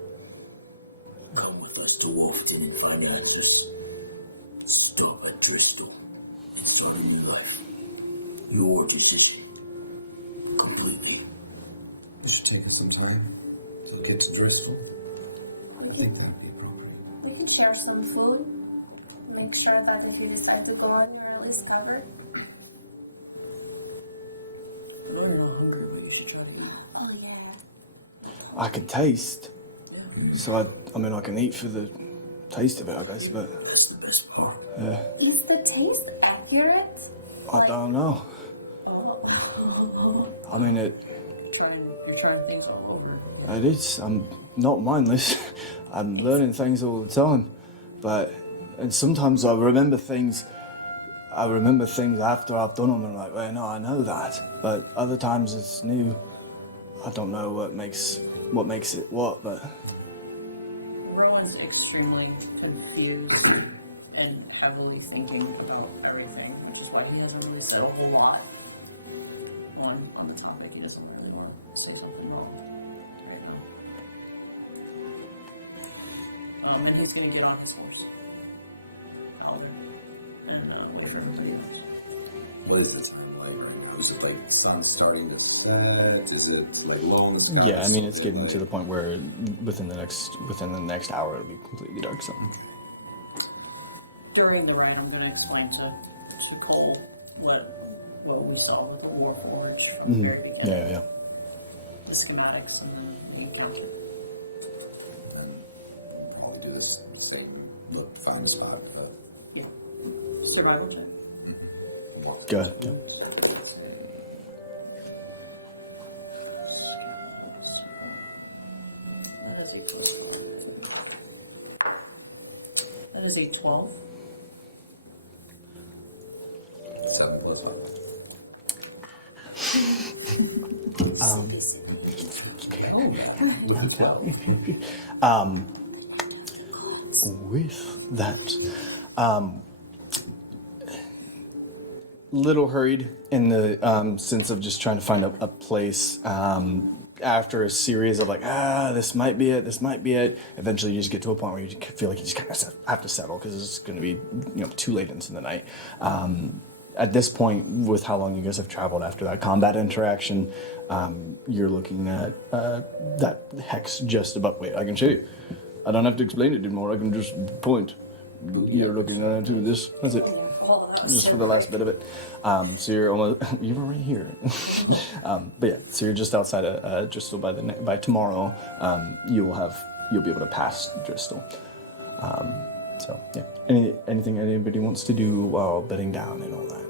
Come with us to Wolfton and find answers. Stop at Driscoll and start a new life. Your decision. Completely. We should take us some time to get to Driscoll. I think that'd be appropriate. We can share some food. Make sure that if you decide to go on, you're at least covered. We're not hungry, but you should try to. Oh, yeah. I can taste. So I mean, I can eat for the taste of it, I guess, but That's the best part. yeah. Is the taste accurate? I don't know. I mean, You're trying things all over. it is. I'm not mindless. I'm learning things all the time. And sometimes I remember things after I've done them and I'm like, well, no, I know that. But other times it's new. I don't know what makes it what, but Rowan's extremely confused and heavily thinking about everything, which is why he hasn't really said a whole lot on the topic. He doesn't really want to say something else right now. And he's going to get off his horse. Paladin. And wait for him to leave. What is this time like right now? Is it like the sun's starting to set? Is it like low in the sky? yeah, I mean, it's getting to the point where within the next hour it'll be completely dark. So During the ride, I'm going to explain to Cole what we saw with the War Forge from the very beginning. yeah. The schematics and the encounter. I'll do this same look, find a spot. Yeah. Survival check. Good. Yeah. That is a 12. 7 plus 1. With that, little hurried in the sense of just trying to find a place. After a series of like, this might be it. Eventually, you just get to a point where you feel like you just kind of have to settle because it's going to be too late into the night. At this point, with how long you guys have traveled after that combat interaction, you're looking at that hex just above. Wait, I can show you. I don't have to explain it anymore. I can just point. You're looking at this. That's it. Just for the last bit of it. So you're almost, you were right here. But yeah, so you're just outside of Driscoll by tomorrow. You'll be able to pass Driscoll. So yeah, anything anybody wants to do while bedding down and all that.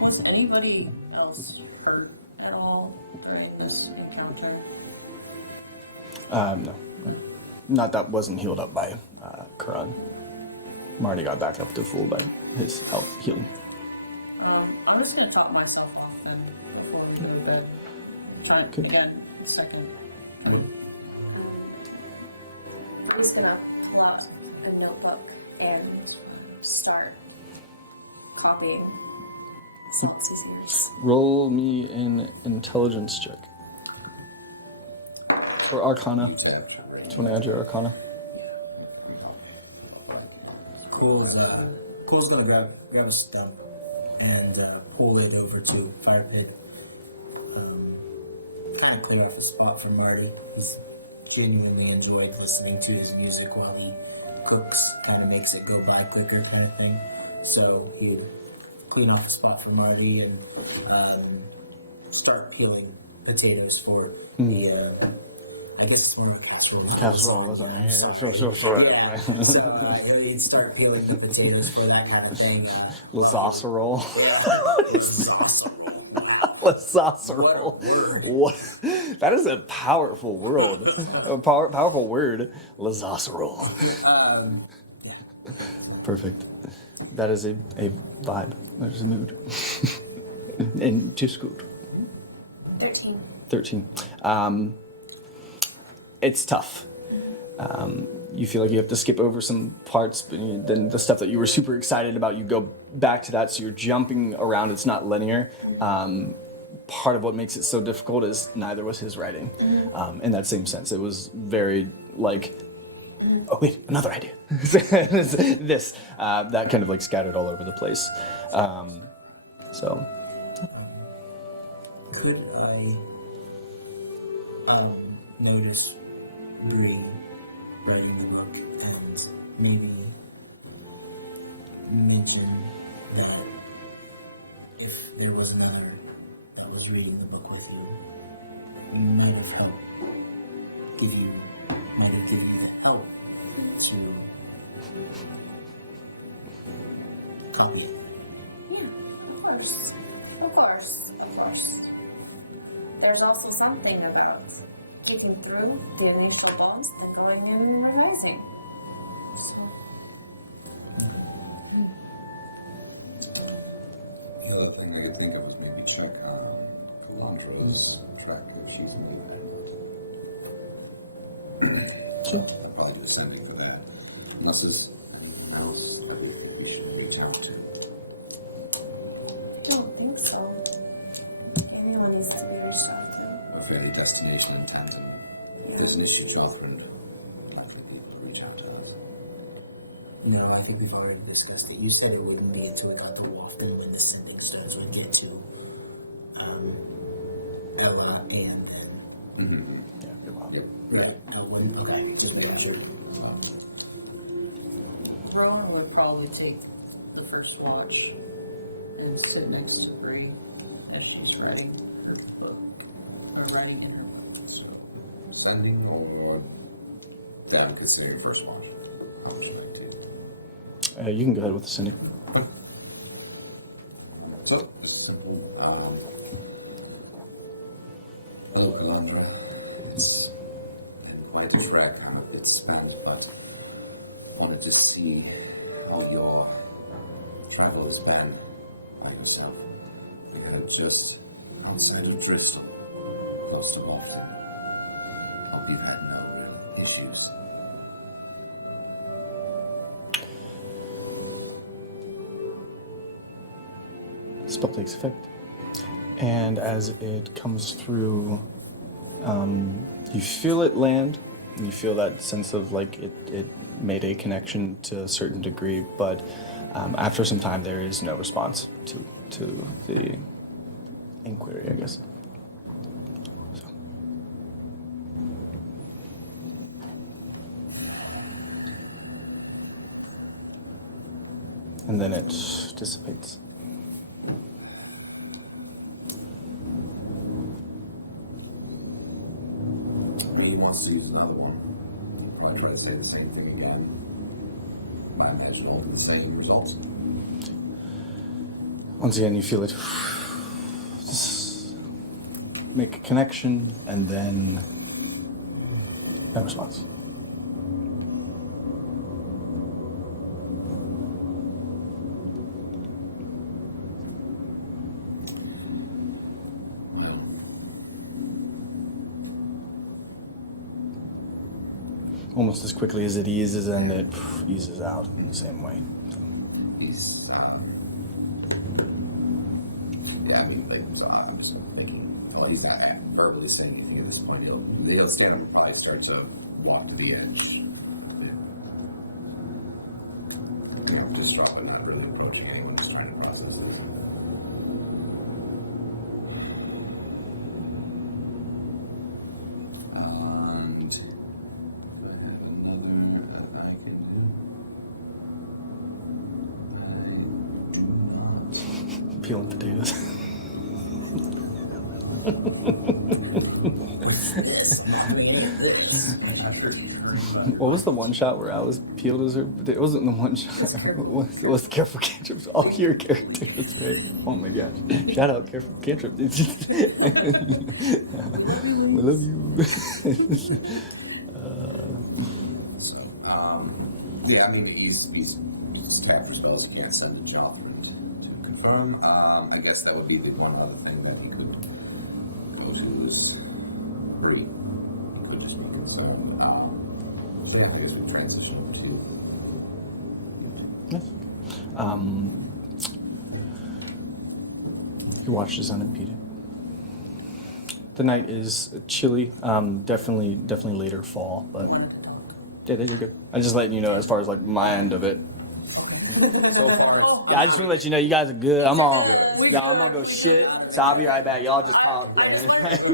Was anybody else hurt at all during this encounter? No, not that wasn't healed up by Karan. Marty got back up to full by his health healing. I'm just going to top myself off then before we go to bed. Try it again in a second. I'm just gonna pull out a notebook and start copying Celsius ears. Roll me an intelligence check. Or Arcana. Do you want to add your Arcana? Cole's gonna grab a stone and pull it over to fire pit. Kind of clear off a spot for Marty. He's genuinely enjoyed listening to his music while he cooks. Kind of makes it go by quicker, kind of thing. So he'd clean off a spot for Marty and start peeling potatoes for the. I guess it's more casserole. Casserole, isn't it? Yeah, sure. Yeah. So he'd start peeling the potatoes for that kind of thing. Lasacerole. Lasacerole. Lasacerole. What? That is a powerful word. Powerful word. Lasacerole. Yeah. Perfect. That is a vibe. There's a mood. And just good. 13. 13. It's tough. You feel like you have to skip over some parts, but then the stuff that you were super excited about, you go back to that, so you're jumping around. It's not linear. Part of what makes it so difficult is neither was his writing. In that same sense, it was very like, oh wait, another idea. This, that kind of like scattered all over the place. So. Could I notice Bree writing the book and maybe mention that if there was another that was reading the book with you, might have helped give you help to copy. Yeah, of course. Of course. Of course. There's also something about getting through the initial boss and going in and revising. The other thing I could think of is maybe check Calandra's track that she's moving. Sure. Probably sending for that. Unless there's anyone else I think we should reach out to. I don't think so. Everyone needs to be reached out to. Or if any destination intent. If there's an issue, Joffrey, reach out to us. No, I think we've already discussed it. You said it wouldn't make it to another walk in the descending steps would get to Ella and Yeah, good one. right. I wouldn't. Okay, just making sure. Rowan would probably take the first watch and sit next to Bree as she's writing her book, or writing in it. Sending or them considering first one? How much should I take? You can go ahead with the sending. So, it's simple. Hello, Calandra. It's been quite a trek. I'm a bit spent, but I wanted to see how your travel has been by yourself. We are just outside of Driscoll, close to Boston. Hope you've had no issues. Spell takes effect. And as it comes through, you feel it land, and you feel that sense of like it made a connection to a certain degree, but after some time there is no response to the inquiry, I guess. So. And then it dissipates. Bree wants to use another one. Probably try to say the same thing again. My intention will be the same results. Once again, you feel it just make a connection, and then no response. Almost as quickly as it eases in, it eases out in the same way. So. He's, yeah, I mean, like, so I'm just thinking, well, he's not verbally saying anything at this point. He'll stand up and probably start to walk to the edge. Yeah. Disrupting, not really approaching anyone, just trying to process it. And another I can do. Peeling potatoes. This, What was the one shot where Alice peeled his? It wasn't the one shot. It was Careful Cantrips. All your characters, right? Oh my gosh! Shout out Careful Cantrip. We love you. Yeah, I mean, he's capture spells. He can't send the job to from. I guess that would be the one other thing that he could go to is free. He could just make it so. Yeah, here's some transition queue. Yes. Your watch is unimpeded. The night is chilly. Definitely later fall, but yeah, you're good. I'm just letting you know as far as like my end of it. So far, Yeah, I just want to let you know you guys are good. I'm gonna go shit. So I'll be right back. Y'all just pop. I wanted to have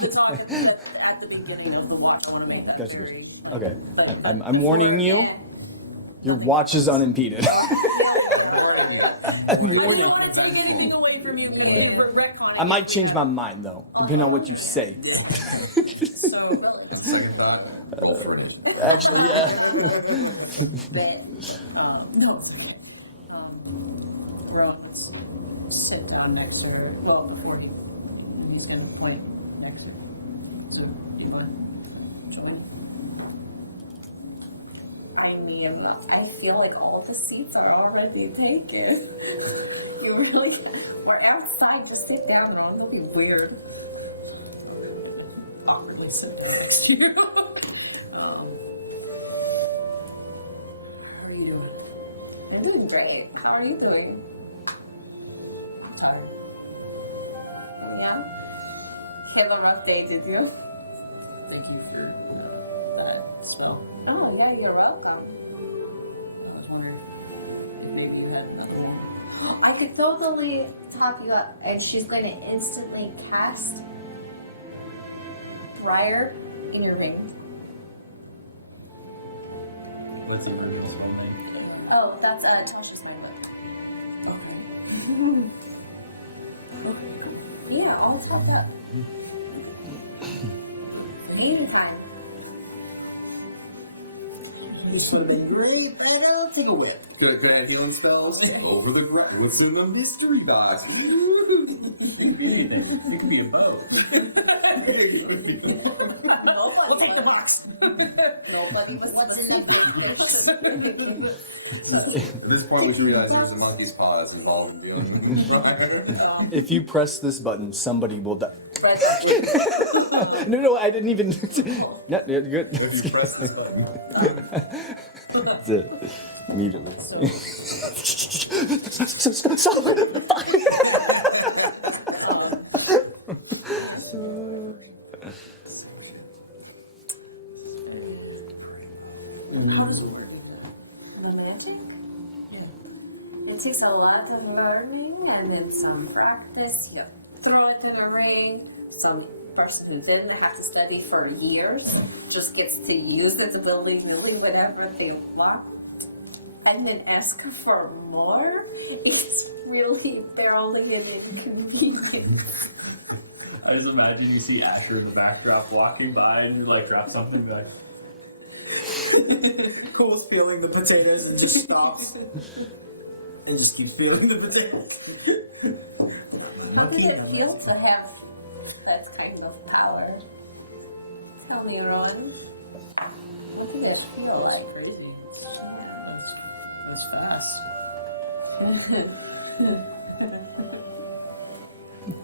the time to put at the beginning of the watch. I want to make that Gotcha. very- Okay, but I'm warning you. Your watch is unimpeded. I'm I warning. don't want to take anything away from you. We can retcon. I might change my mind though, depending on what you say. So, Second thought, roll for it. Actually, yeah. no. Rose sit down next to her. Well, before he's going to point next to her. So, you want to join? I mean, I feel like all the seats are already taken. You really, we're outside, just sit down, or it'll be weird. Awkwardly sit next to you. How are you doing? I'm doing great. How are you doing? I'm tired. Yeah? You had a rough day, did you? Thank you for that spell. No, yeah, you're welcome. I was wondering if maybe you had nothing. I could totally top you up, and she's going to instantly cast Briar in your ring. What's your real spell name? Oh, that's Tasha's mind Okay. Okay. Yeah, I'll top that. Meantime, this would have been great, but I'll take a whip. Good granite healing spells. Over the ground. What's in the mystery box? You can be a boat. I'll take the box. nobody was listening. At this point, we should realize there's a monkey's paw that's involved in the If you press this button, somebody will die. But No, I didn't even. No, you're good. If you press this button. That's it. Immediately. How does it work? the magic? It takes a lot of learning and then some practice. You throw it in a ring. Some person who didn't have to study for years just gets to use it willy-nilly whenever they want. And then ask for more. It's really barely an inconvenience. I just imagine you see Asher in the backdrop walking by and you like drop something and be like, Cool's peeling the potatoes and just stops. And just keeps peeling the potatoes. How does it feel to have that kind of power? Tell me, Ron. What does it feel like? Crazy. That's fast.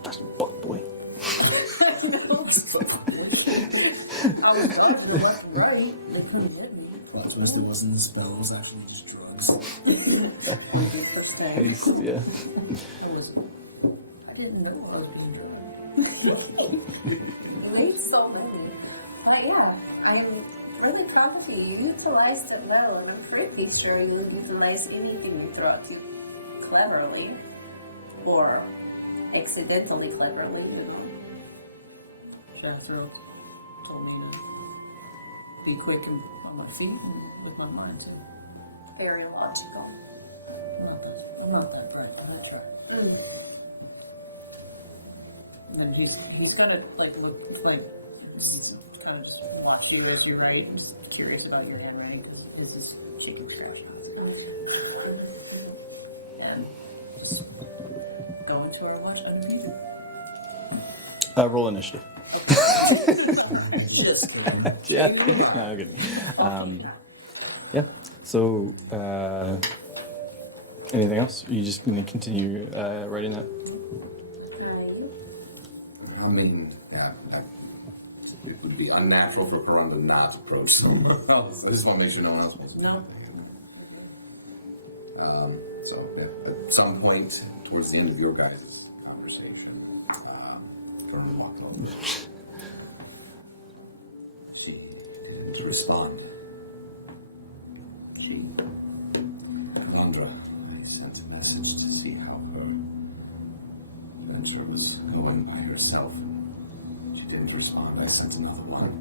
That's buck boy. I was glad you wasn't right. They couldn't let me. Well, first it wasn't the spells, actually just drugs. Haste, yeah. I didn't know I was being done. Read so many. But yeah, I'm really proud of you. You utilized it well, and I'm pretty sure you utilize anything you throw at you cleverly. Or accidentally cleverly, you know. Sheffield told me to be quick and on my feet and with my mind too. Very logical. I'm not that bright, but I try. And he's got it like look like he's kind of just watching you as you write. He's curious about your handwriting because he's just keeping track. And just go into our watch underneath. Roll initiative. Just kidding. Yeah. No, good. Yeah. So, Anything else? Are you just going to continue writing that? I mean, yeah, it would be unnatural for Karan to not approach someone else. I just want to make sure no one else wants to. No. So, yeah, at some point towards the end of your guys' conversation, Karan would walk over. She didn't respond. Karandra, I sent a message to see how her venture was going by herself. She didn't respond. I sent another one.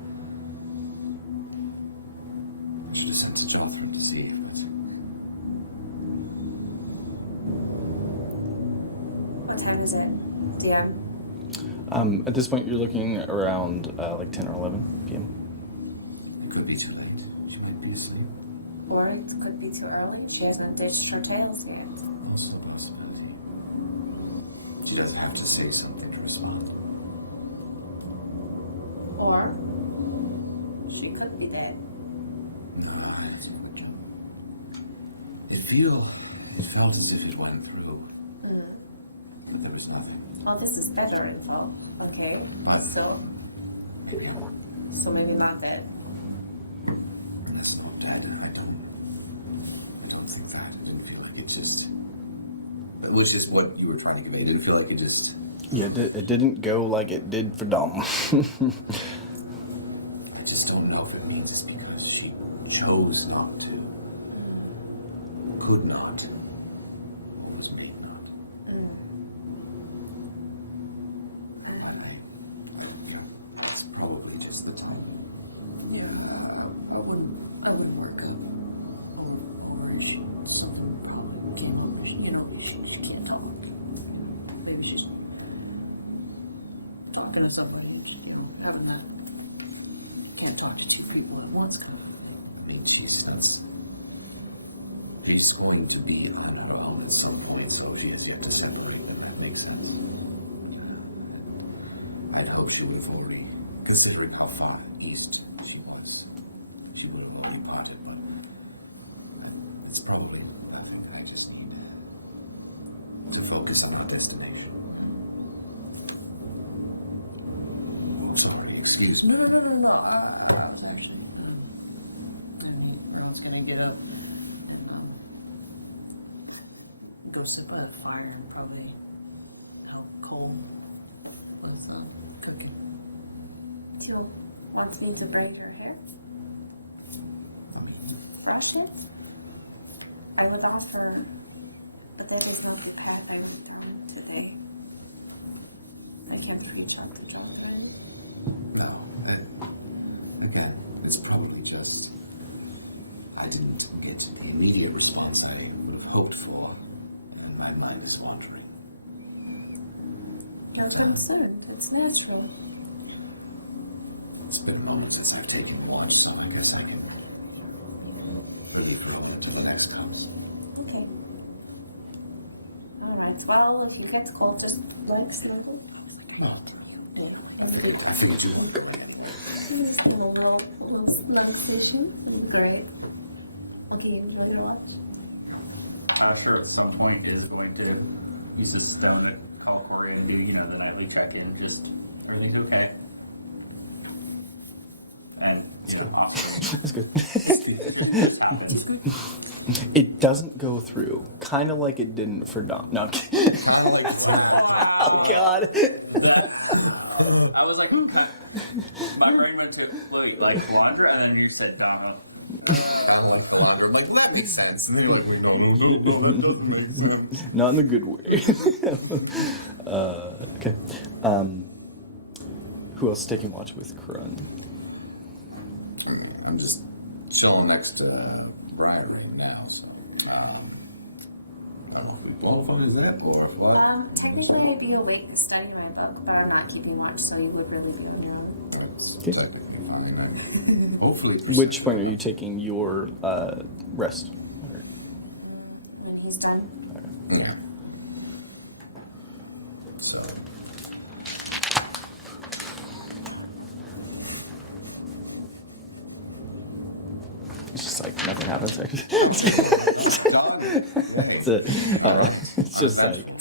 She sent to Jotham to see. What time is it? DM. At this point, you're looking around like 10 or 11 p.m. It could be too late. She might be asleep. Or it could be too early. She hasn't ditched her tails yet. Also, she doesn't have to say something to respond. Or she could be dead. It felt as if it went through. But there was nothing. Oh, this is better info. Okay. But So maybe not dead. it's not dead. I don't think that. I didn't feel like it just. That was just what you were trying to convey. I didn't feel like it just. Yeah, it didn't go like it did for Dom. I just don't know if it means it's because she chose not to. Could not. It was me not. It's probably just the time. Yeah, I wouldn't work out. Or she suffered from demons. You know, she can't talk. Maybe she's talking to somebody, having that. Can't talk to two people at once. I mean, she says she's going to be on her own at some point, so she has yet to separate them. That makes sense. I hope she would fully, considering how far east she was. She would have already parted, but it's probably nothing. I just need to focus on my destination. I'm sorry, excuse me. No. I was actually. I was gonna get up. Go sit by the fire and probably coal. Cooking. She wants me to braid her hair. Brush it. I would offer, but that is not the path I need today. I can't preach on the job. No, again, it's probably just I didn't get the immediate response I would have hoped for. And my mind is wandering. No concern. It's natural. It's been moments since I've taken to watch, so I guess I can really put on to the next comes. Okay. Alright, well, if you get cold, just let it slip. Oh, Thank you. I feel what you want. Just a little meditation. Great. Okay, enjoy your watch. I'm sure at some point is going to use this stone to call Corey and do, the nightly check-in. Just, everything's okay. And, awesome. That's good. It happens. It doesn't go through, kind of like it didn't for Dom. No, I'm kidding. Oh God. I was like, my brain went to like Wander, and then you said Dom. I want to wander. I'm like, that makes sense. Not in the good way. Okay. Who else is taking watch with Krun? I'm just chilling next to Briar Ring now. So, I don't know if we're all fun is that or what? Technically I'd be awake to study my book, but I'm not keeping watch, so you would really Okay. Like, hopefully. Which point are you taking your rest? when he's done. Yeah. So. It's just like nothing happens. It's just like,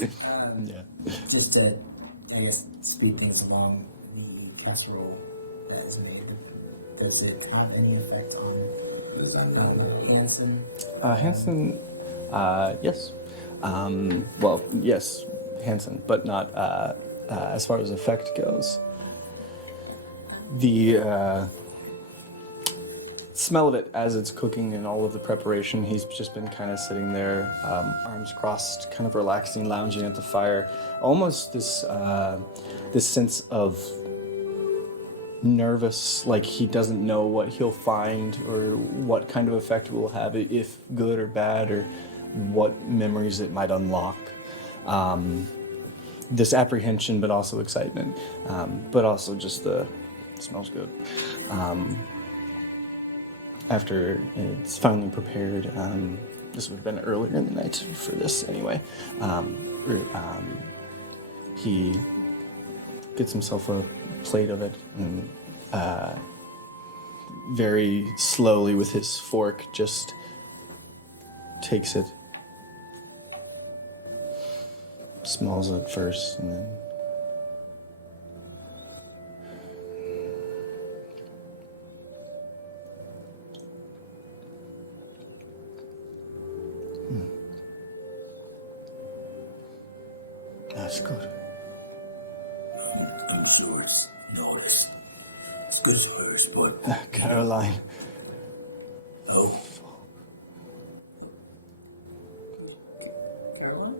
yeah. Just to, I guess, speed things along, the casserole that was made, does it have any effect on Hanson? Hanson, yes. Well, yes, Hanson, but not as far as effect goes. The smell of it as it's cooking and all of the preparation, he's just been kind of sitting there, arms crossed, kind of relaxing, lounging at the fire. Almost this sense of nervous, like he doesn't know what he'll find or what kind of effect it will have, if good or bad, or what memories it might unlock. This apprehension, but also excitement, but also just it smells good. After it's finally prepared, this would have been earlier in the night for this anyway, he gets himself a plate of it and very slowly with his fork just takes it, smells it first, and then that's good. I'm sure it's good as hers, but Caroline. oh, Caroline?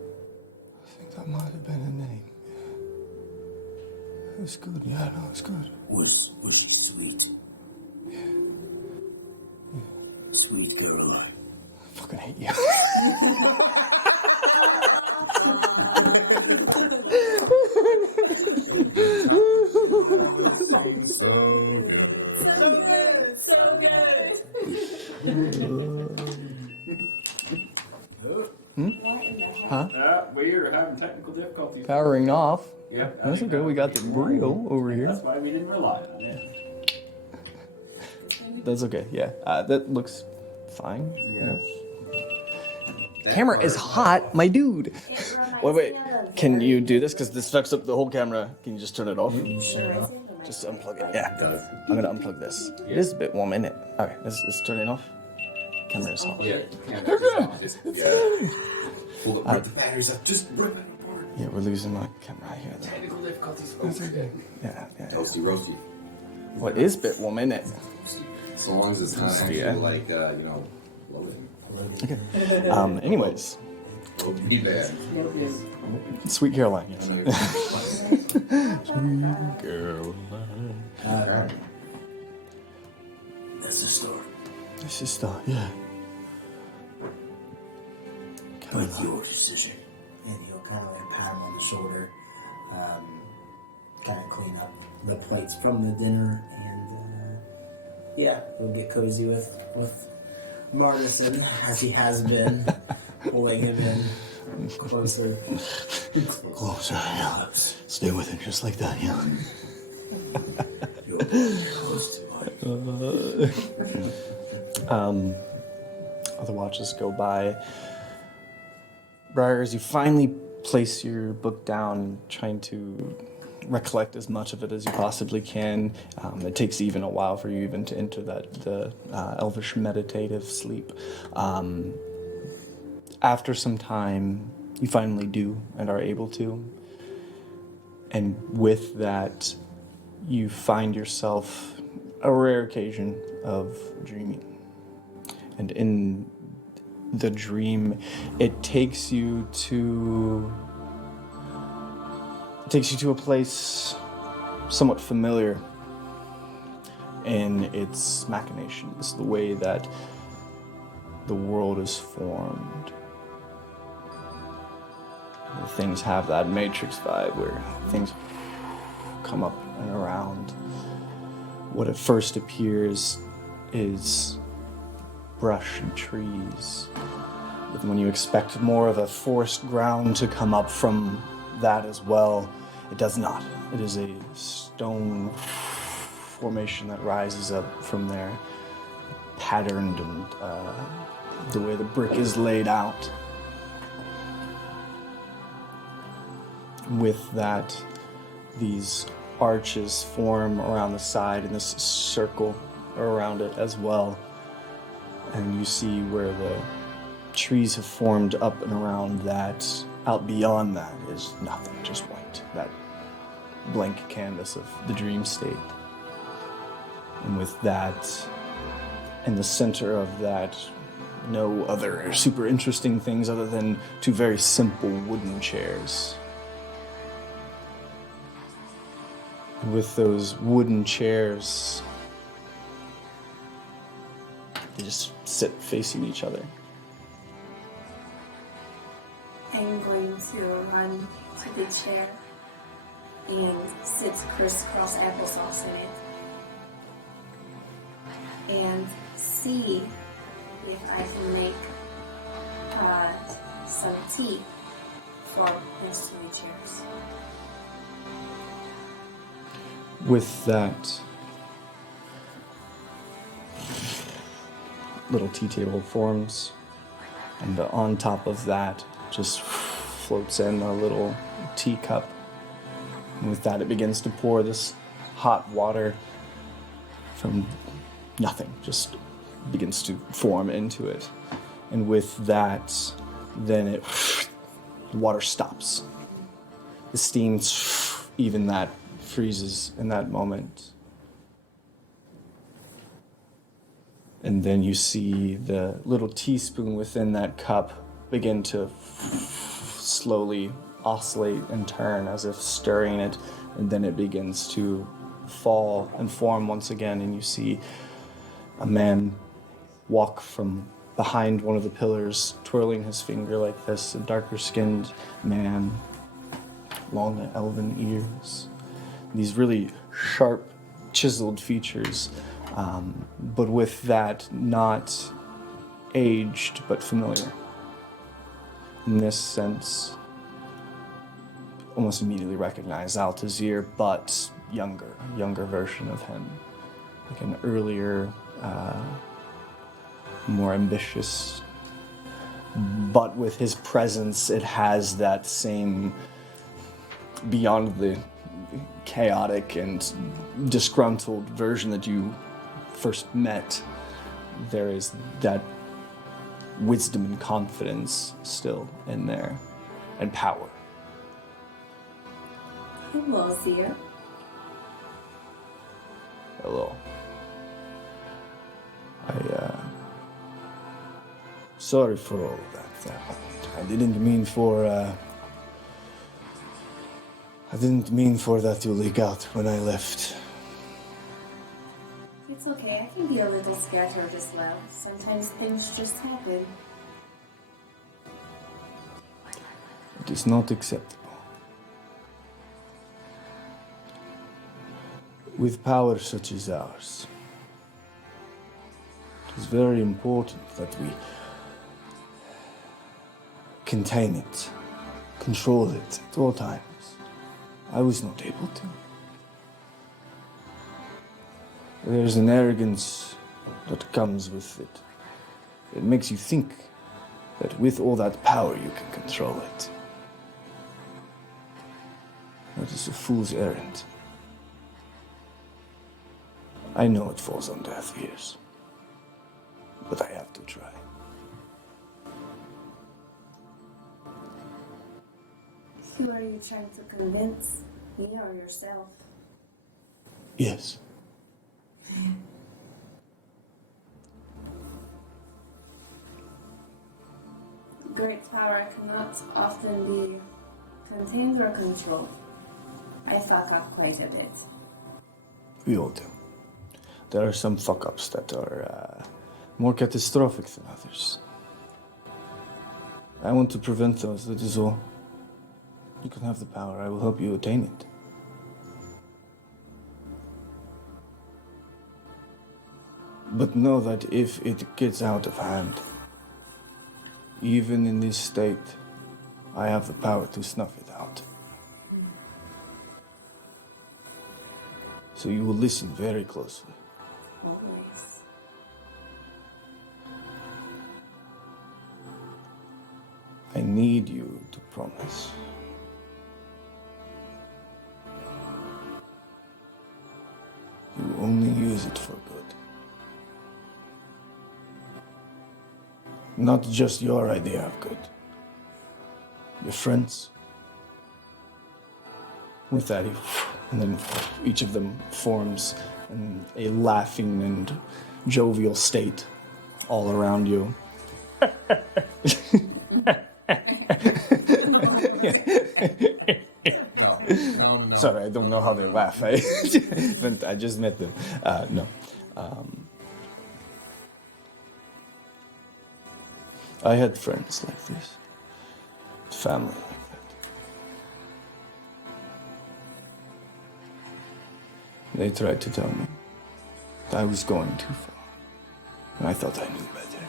I think that might have been her name. It was good, yeah, no, it's good. was she sweet? Yeah. Sweet Caroline. I fucking hate you. We are having technical difficulties. Powering off. Yeah. That's okay, we got the burrito over here. That's why we didn't rely on it. That's okay, yeah. That looks fine. Yes. The camera is hot, my dude. Wait. Can you do this? Because this fucks up the whole camera. Can you just turn it off? Just unplug it. Yeah. I'm gonna unplug this. It is a bit warm, isn't it? Okay, let's turn it off. Camera is hot. Yeah. Yeah. Pull the batteries up. Just rip it apart. Yeah, we're losing my camera here. Though. Technical difficulties. That's okay. Yeah. Toasty roasty. Well, it is a bit warm, isn't it? So long as it's not actually Yeah. like loading. Okay. Anyways, It'll be bad. Sweet Caroline. I Yes. know you're- Sweet Caroline. That's the story. This is the yeah. It's your decision. And you'll kind of like pat him on the shoulder, kind of clean up the plates from the dinner, and yeah, we'll get cozy with Martison as he has been, pulling him in closer. Closer, yeah. Stay with it just like that, yeah. You're close to mine. Other watches go by. Briar, as you finally place your book down, trying to recollect as much of it as you possibly can. It takes even a while for you even to enter the elvish meditative sleep. After some time, you finally do and are able to. And with that, you find yourself a rare occasion of dreaming. And in the dream, it takes you to a place somewhat familiar in its machinations, the way that the world is formed. Things have that Matrix vibe where things come up and around. What at first appears is brush and trees. But when you expect more of a forest ground to come up from that as well, it does not. It is a stone formation that rises up from there. patterned and the way the brick is laid out. With that, these arches form around the side and this circle around it as well. And you see where the trees have formed up and around that. Out beyond that is nothing, just white. That blank canvas of the dream state. And with that, in the center of that, no other super interesting things other than two very simple wooden chairs. And with those wooden chairs, they just sit facing each other. I'm going to run to the chair and sit crisscross applesauce in it and see if I can make some tea for those two chairs. With that, little tea table forms, and on top of that just floats in a little teacup. And with that, it begins to pour this hot water from nothing, just begins to form into it. And with that, then water stops. The steam, even that, freezes in that moment. And then you see the little teaspoon within that cup begin to slowly oscillate and turn as if stirring it, and then it begins to fall and form once again, and you see a man walk from behind one of the pillars, twirling his finger like this, a darker skinned man, long elven ears, these really sharp, chiseled features, but with that, not aged, but familiar. In this sense, almost immediately recognize Altazir, but younger version of him. Like an earlier, more ambitious, but with his presence, it has that same, beyond the chaotic and disgruntled version that you first met, there is that wisdom and confidence still in there, and power. Hello, Zia. Hello. Sorry for all of that. I didn't mean for that to leak out when I left. It's okay, I can be a little scattered as well. Sometimes things just happen. It is not acceptable. With power such as ours, it is very important that we contain it, control it at all times. I was not able to. There's an arrogance that comes with it. It makes you think that with all that power you can control it. That is a fool's errand. I know it falls on deaf ears, but I have to try. Who are you trying to convince? Me or yourself? Yes. Great power cannot often be contained or controlled. I fuck up quite a bit. We all do. There are some fuck-ups that are more catastrophic than others. I want to prevent those, that is all. You can have the power. I will help you attain it. But know that if it gets out of hand, even in this state, I have the power to snuff it out. So you will listen very closely. Always. I need you to promise. You only use it for good. Not just your idea of good. Your friends. With that, and then each of them forms in a laughing and jovial state all around you. No. Sorry, I don't know how they laugh. I just met them. No. I had friends like this. Family like that. They tried to tell me I was going too far. And I thought I knew better.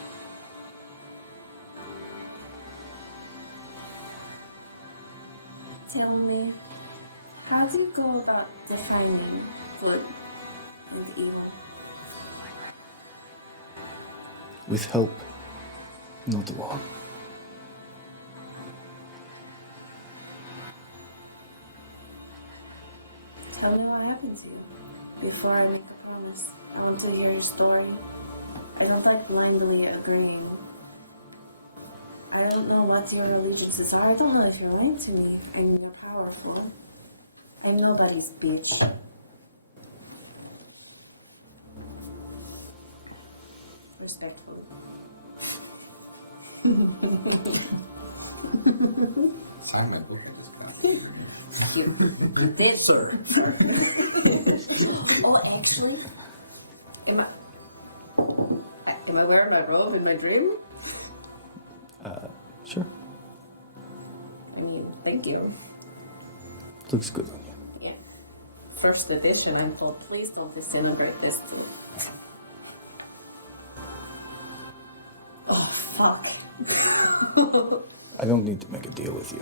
Tell me, how do you go about defining good and evil? With help, not alone. Tell me what happened to you before I make the promise. I want to hear your story. I don't like blindly agreeing. I don't know what your allegiances are. I don't know if you're lying to me and you're powerful. I'm nobody's bitch. Respectfully. Sign my book. I just got. Yes, sir. Oh, actually, Am I wearing my robe in my dream? Sure. I mean, thank you. Looks good on you. Yeah. First edition, I'm told, please don't disintegrate this too. Oh, fuck. I don't need to make a deal with you.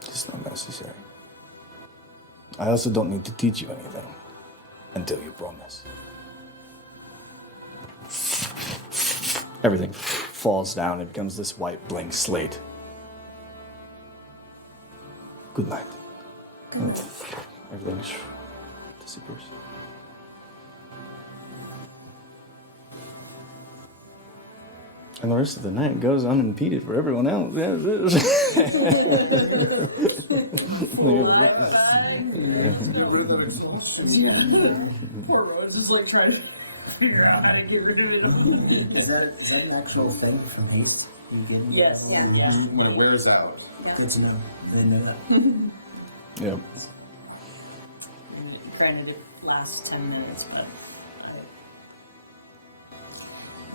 It's not necessary. I also don't need to teach you anything until you promise. Everything falls down. It becomes this white blank slate. Good night. And everything disappears. And the rest of the night goes unimpeded for everyone else. Poor Rose is like trying to figure out how to get rid of it. Is that an actual thing from Haste? You getting? Yes. Yeah. Yes. When it wears out. Good to know. I didn't know that. Yep. And granted, it lasts 10 minutes, but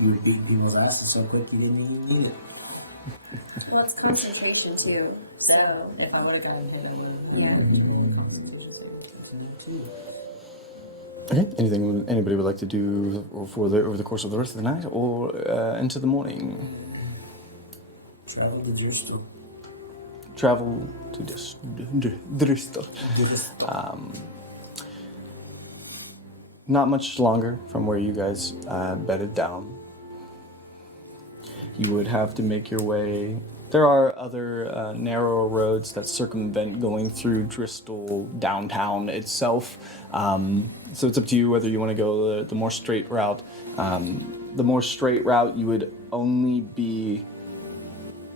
You would beat people's asses so quick you didn't even need it. well, it's concentration too. So, if I would have gotten hit, I would have. yeah. Okay. Anything anybody would like to do over the course of the rest of the night or into the morning? Travel to Bristol. Travel to Bristol. Not much longer from where you guys bedded down. You would have to make your way. There are other narrower roads that circumvent going through Bristol downtown itself. So it's up to you whether you want to go the more straight route. The more straight route, you would only be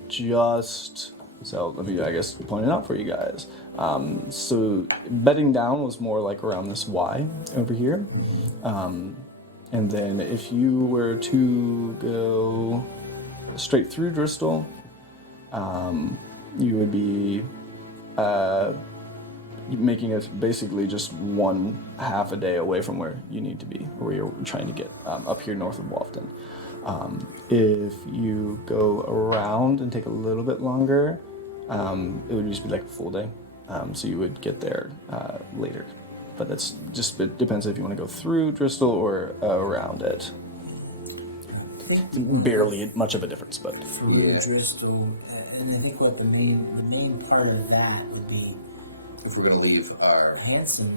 just. So let me, I guess, point it out for you guys. So bedding down was more like around this Y over here. And then if you were to go straight through Bristol, you would be making it basically just one half a day away from where you need to be, or where you're trying to get up here north of Walton. If you go around and take a little bit longer, it would just be like a full day. So you would get there later. But that's just, it depends if you want to go through Bristol or around it. Barely much of a difference, but Through Bristol, and I think what the main part of that would be If we're going to leave our handsome.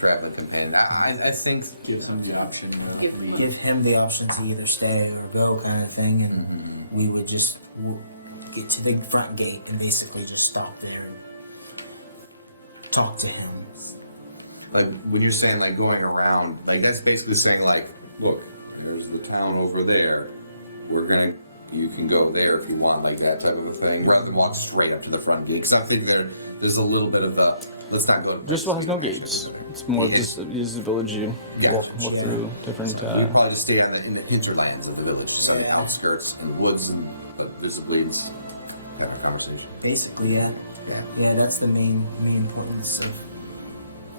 traveling companion, I think Gives him the option to Give him the option to either stay or go, kind of thing, and we would just get to the front gate and basically just stop there and talk to him. Like, when you're saying, like, going around, like, that's basically saying, like, look, there's the town over there. You can go there if you want, like that type of a thing, rather than walk straight up to the front gate. Because I think there's a little bit of a, let's not go. Driscoll has no gates. It's more just a village you walk through different. We probably just stay in the hinterlands of the village, so the outskirts and the woods, and there's the breeze. Have a conversation. Basically, yeah, that's the main importance of.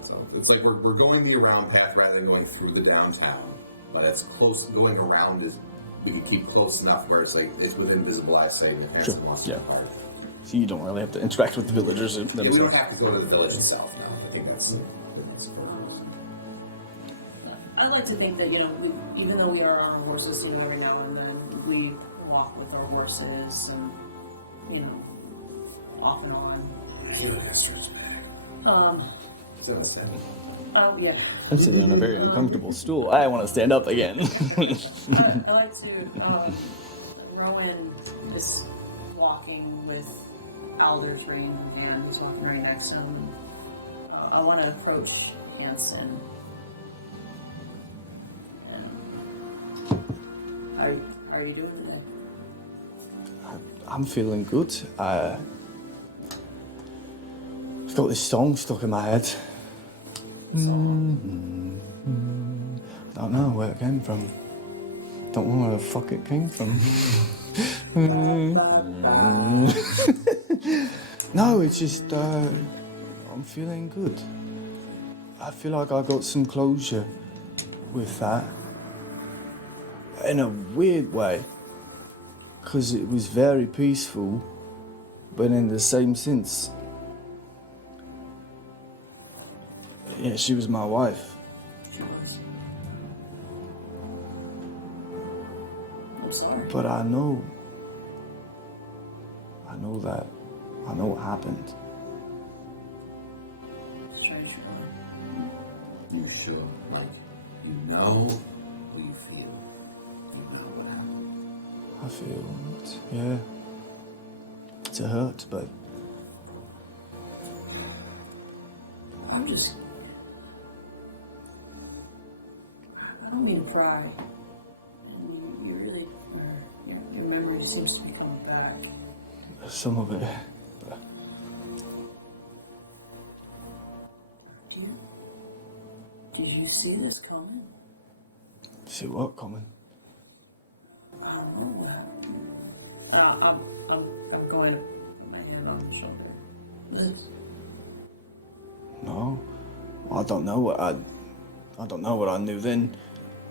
So it's like we're going the around path rather than going through the downtown, but it's close. Going around is we can keep close enough where it's like it's within visible eyesight and the handsome wants to be part of it. So you don't really have to interact with the villagers themselves. Yeah, we don't have to go to the village itself now. I think that's I'd like to think that, even though we are on our horses, every now and then we walk with our horses and, off and on. Yeah. I'm sitting on a very uncomfortable stool. I want to stand up again. I like to, Rowan is walking with Alder's ring in hand. He's walking right next to him. I want to approach Hanson. How are you doing today? I'm feeling good. I've got this song stuck in my head. Don't know where it came from. Don't know where the fuck it came from. No, it's just I'm feeling good. I feel like I got some closure with that. In a weird way. Because it was very peaceful, but in the same sense. Yeah, she was my wife. I'm sorry. But I know that. I know what happened. Strange. You sure? Like, you know what you feel. You know what happened. I feel it, yeah. It's a hurt, but I'm just... I don't mean to pry. You really... your memory seems to be coming back. some of it. But Did you see this coming? see what coming? I don't know. I'm going to put my hand on the shoulder. No, I don't know what I don't know what I knew then.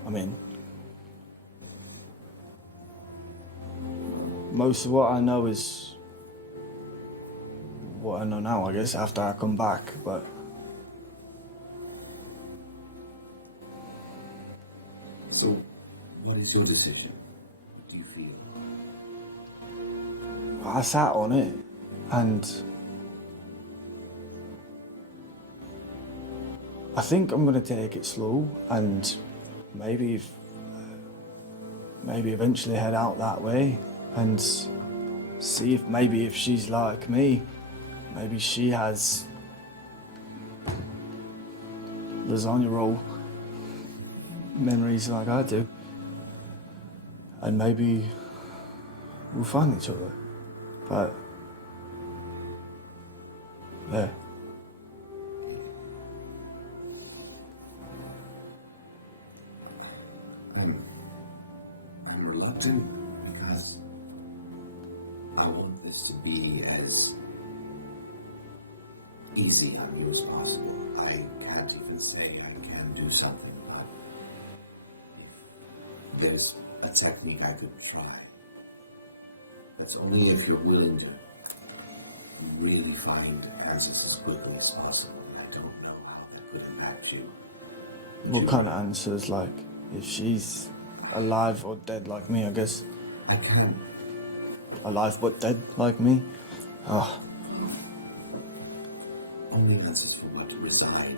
I mean, most of what I know is what I know now, I guess, after I come back, but So, what is your decision? What do you feel? I sat on it, and I think I'm gonna take it slow, and maybe eventually head out that way, and see if she's like me, maybe she has lasagna roll memories like I do, and maybe we'll find each other. But yeah. I'm reluctant because I want this to be as easy on you as possible. I can't even say I can do something, but if there's a technique I could try. That's only if you're willing to really find answers as quickly as possible. I don't know how that could impact you. What kind of answers, like, if she's alive or dead like me, I guess. I can't. Alive but dead like me? Oh, Only answers for what reside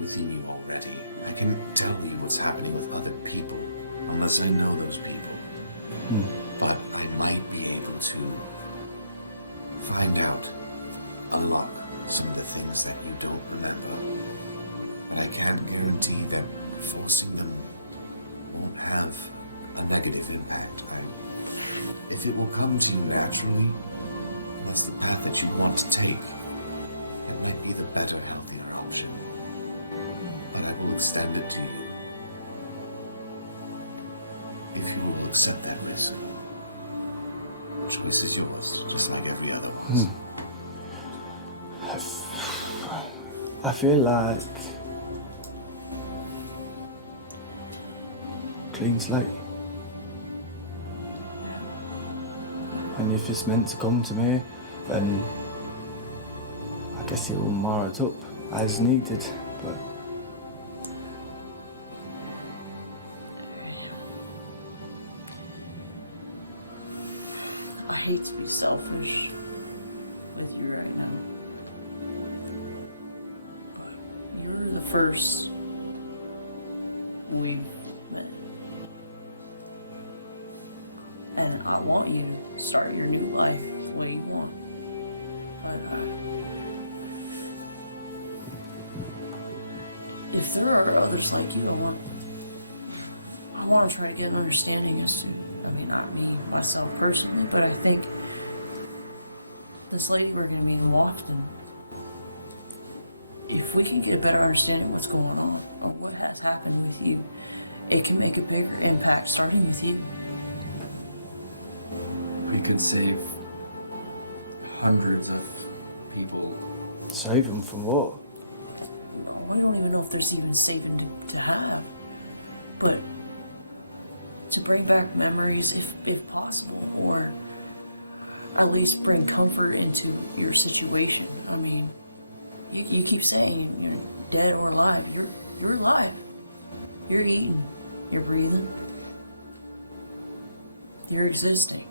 within you already. I can tell you what's happening with other people, unless I know those people. But I might be able to positive impact. And if it will come to you naturally, that's the path that you want to take. It might be the better healthier option. And I will extend it to you. If you will accept that risk. Which choice is yours, just like every other. I feel like clean slate. And if it's meant to come to me, then I guess it will mar it up as needed, but I hate to be selfish with you right now. You're the first we've met. And I want you to start your new life the way you want. If there are others like you, I want to try to get an understanding. Not me, myself personally, but I think this lady we're going to name often. If we can get a better understanding of what's going on, of what has happened with you, it can make a bigger impact starting with you. We could save hundreds of people. save them from what? I don't even know if there's even saving to have, but to bring back memories if possible, or at least bring comfort into your situation. I mean, you keep saying dead or alive. You're alive. You're eating. You're breathing. You're existing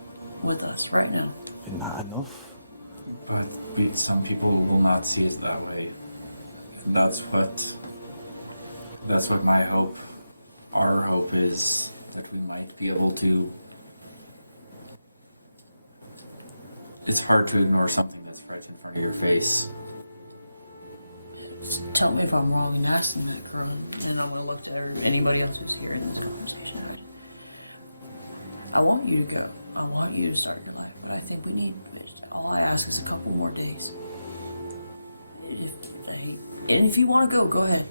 with us right now. Isn't that enough? But some people will not see it that way. That's what my hope, our hope is, that we might be able to. It's hard to ignore something that's right in front of your face. Tell me if I'm wrong in asking that from looked at anybody else's experience. I want you to go. I want you to start your life. But I think we need, all I ask is a couple more days. And if you want to go ahead.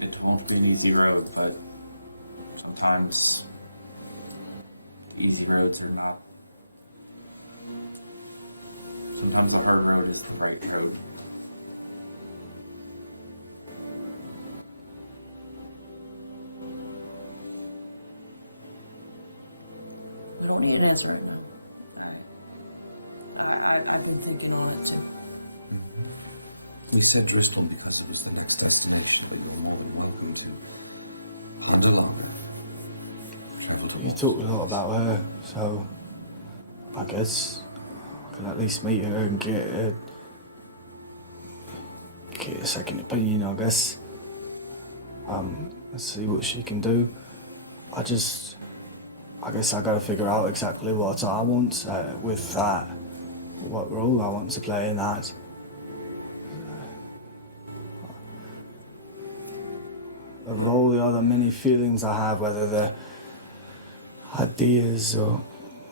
It won't be an easy road, but sometimes easy roads are not. Sometimes the hard road is the right road. I don't need an answer. I've been thinking on it too. We said Bristol because it was the next destination we were more welcome to. And the longer. You talked a lot about her, so I guess I can at least meet her and get a second opinion, I guess. Let's see what she can do. I guess I gotta figure out exactly what I want with that, what role I want to play in that. Of all the other many feelings I have, whether they're ideas or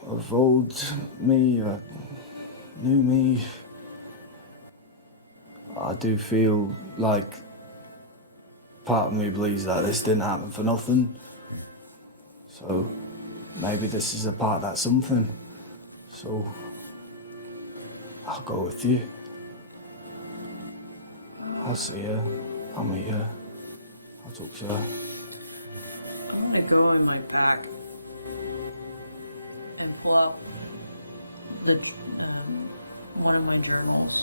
of old me or new me, I do feel like part of me believes that this didn't happen for nothing. So maybe this is a part that's something. So I'll go with you. I'll see her. I'll meet her. I'll talk to her. I'm going to go in my pack and pull out one of my journals,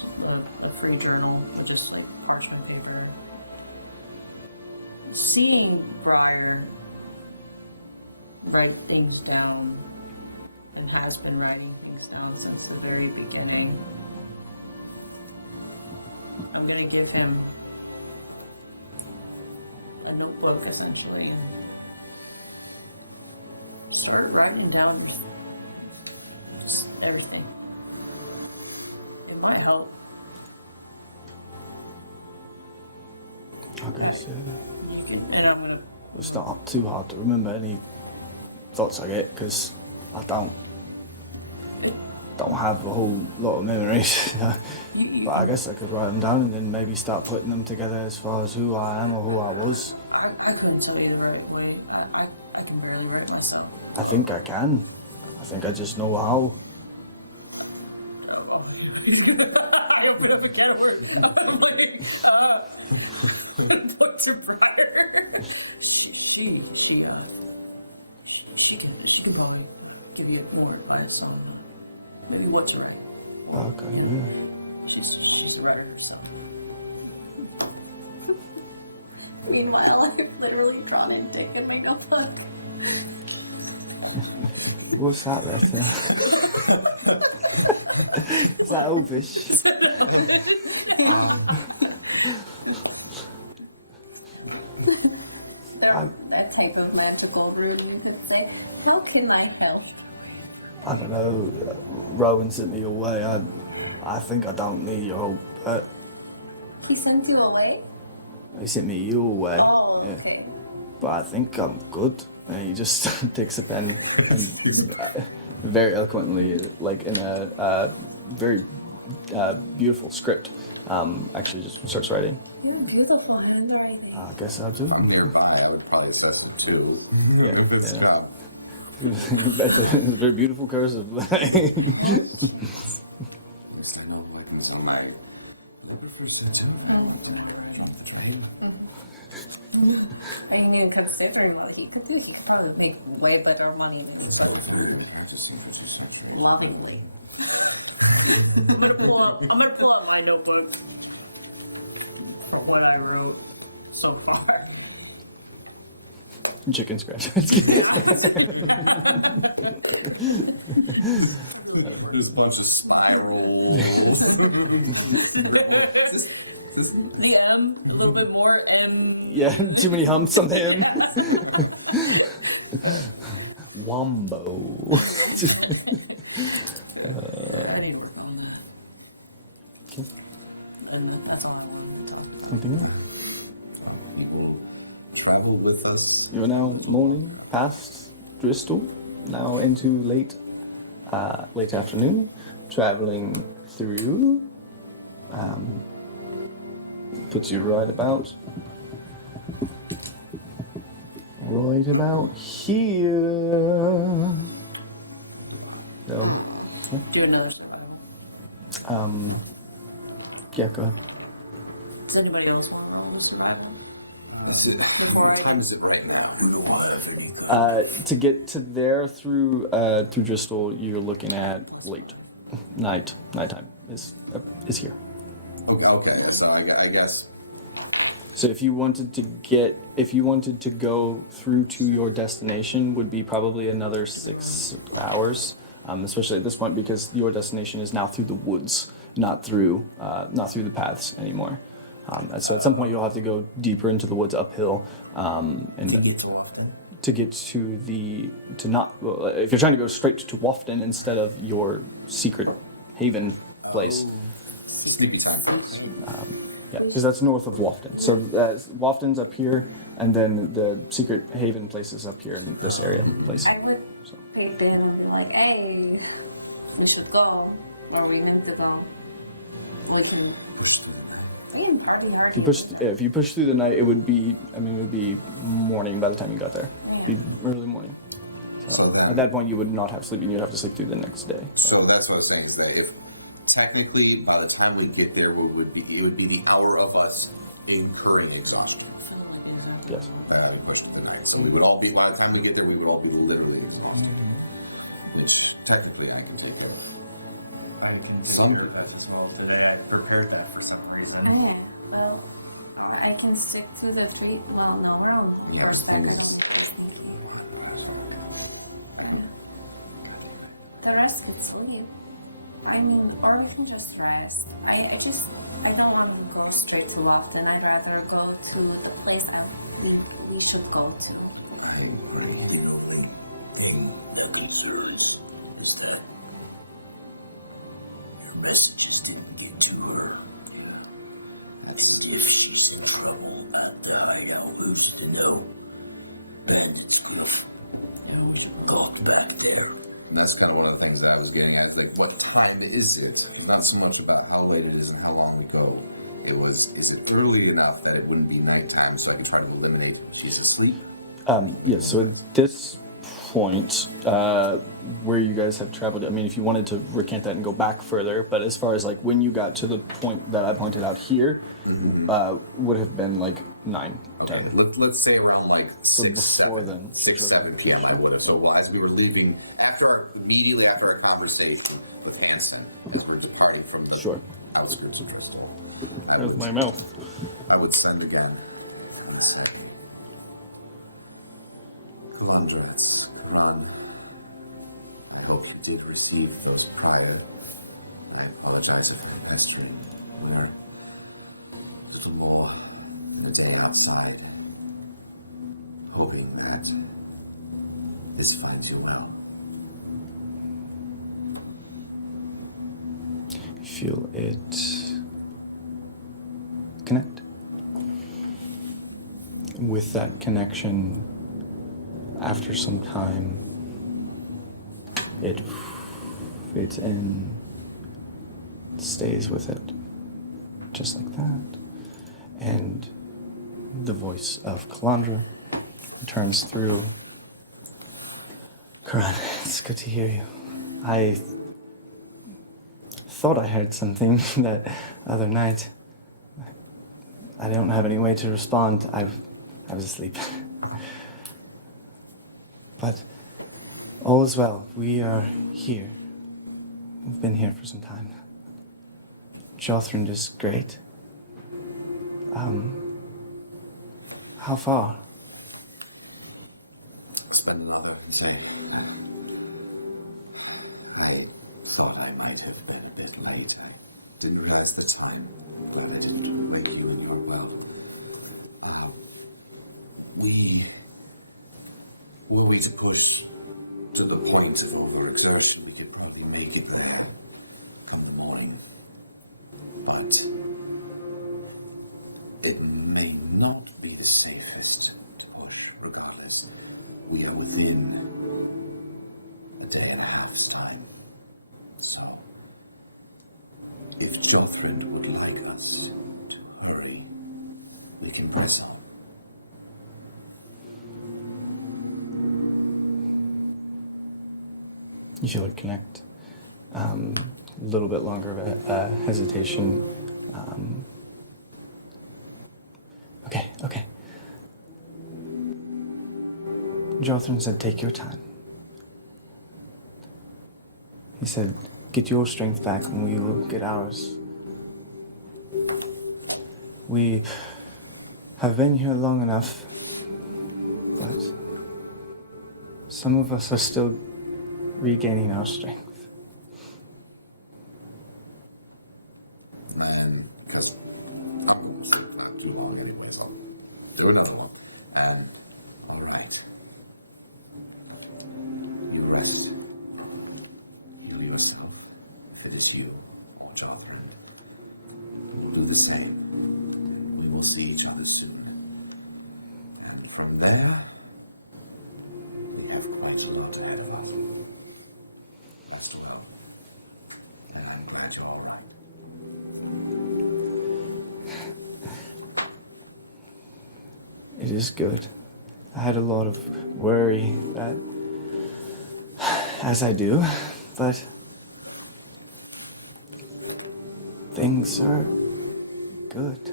a free journal, with just like parchment paper. Seeing Briar write things down and has been writing things down since the very beginning, I'm going to give him a notebook essentially and start writing down just everything. It might help. I guess, yeah. And I'm gonna it's not too hard to remember any thoughts I get, because I don't have a whole lot of memories. But I guess I could write them down and then maybe start putting them together as far as who I am or who I was. I couldn't tell you where it went. I can barely hear it myself. I think I can. I think I just know how. Dr. Breyer. She can give me a more advice on maybe what's her name. Okay, yeah. She's a writer, so. Meanwhile, I've literally drawn a dick in my notebook. What's that letter? Is that Elvish? There's that type of magical rune you could say. How can I help? I don't know. Rowan sent me away. I think I don't need your help. But He sent you away? he sent me your way. Oh, Yeah. okay. But I think I'm good. And he just takes a pen and very eloquently, like in a very beautiful script, actually just starts writing. Beautiful handwriting. I guess so too. If I'm nearby, I would probably assess it too. Yeah, Good yeah. job. That's a very beautiful cursive. Yes, I know what he's like. I mean, considering what he could do, he could probably make way better money than he does. Lovingly. I'm gonna pull out my notebook from what I wrote so far. Chicken scratch. There's a bunch of spirals. The M, a little bit more, and Yeah, too many humps on him. Wombo. and that's all. Anything else? Will travel with us. You are now morning past Bristol, now into late afternoon, traveling through. Puts you right about here. No. Yeah, go ahead. Does anybody else want to roll survival? That's it. What time is it right now? To get to there through Driscoll, you're looking at late nighttime is here. Okay. So I guess. So if you wanted to go through to your destination, would be probably another 6 hours, especially at this point because your destination is now through the woods, not through the paths anymore. So at some point you'll have to go deeper into the woods uphill, and to get to if you're trying to go straight to Wafton instead of your secret haven place. Sleepy time. Yeah, because that's north of Wafton. So Wafton's up here, and then the secret haven place is up here in this area place. I would take them and be like, hey, we should go. Or we need to go. We can party hard. If you push through the night, it would be morning by the time you got there. It'd be early morning. So at that point, you would not have sleeping. You'd have to sleep through the next day. So that's what I was saying is that if technically by the time we get there, it would be the hour of us incurring exhaustion. Yes. That I pushed to the night. So we would all be by the time we get there, we would all be literally exhausted. Which technically I can take care of. I just wondered that as well, that I had prepared that for some reason. Okay, well, I can stick through the tree. Well, no, we're on horseback. The rest could sleep. I mean, or we can just rest. I don't want to go straight to Lofton. I'd rather go to the place that we should go to. I'm going to get the only thing that concerns is that your messages didn't get to her. That's if she's in trouble, not die. I'll lose the note. bandits group. And got back there. And that's kind of one of the things that I was getting at. Like, what time is it? Not so much about how late it is and how long ago. It was, is it early enough that it wouldn't be nighttime so I could try to eliminate she's asleep? Yeah, so at this point, where you guys have traveled, I mean, if you wanted to recant that and go back further, but as far as like when you got to the point that I pointed out here, would have been like 9, 10. Okay, let's say around like So 6, before 7, then, 6, sure, 7 sure, p.m. I would have. So as we were leaving, immediately after our conversation with Hanson, as we were departing from the Sure. outskirts of Crystal, There's my mouth. I would send again. In a second. Londres, come on. I hope you did receive those prior. I apologize if I'm pestering. We're a little more than a day outside. Hoping that this finds you well. Feel it connect. With that connection, after some time, it fades in, stays with it, just like that. And the voice of Calandra returns through. Karan, it's good to hear you. I thought I heard something that other night. I don't have any way to respond. I was asleep. But all is well. We are here. We've been here for some time. Jothrand is great. How far? Spend a lot of day. I thought I might have been a bit late. I didn't realize the time, but I didn't wake you in your well. Were we to push to the point of overexertion, we could probably make it there come the morning. But it may not be the safest to push regardless. We are within a day and a half's time. So, if Jothrand would like us to hurry, we can press on. You feel it connect. A little bit longer of a hesitation. Okay. Jothrand said, take your time. He said, get your strength back and we will get ours. We have been here long enough, but some of us are still regaining our strength. And because not too long anyway, so do another one. And all right, you rest. You yourself. If it is you, or Jothrand, we'll do the same. We will see each other soon. And from there, we have quite a lot ahead of us. That's well. And I'm glad you're all right. It is good. I had a lot of worry that, as I do, but things are good.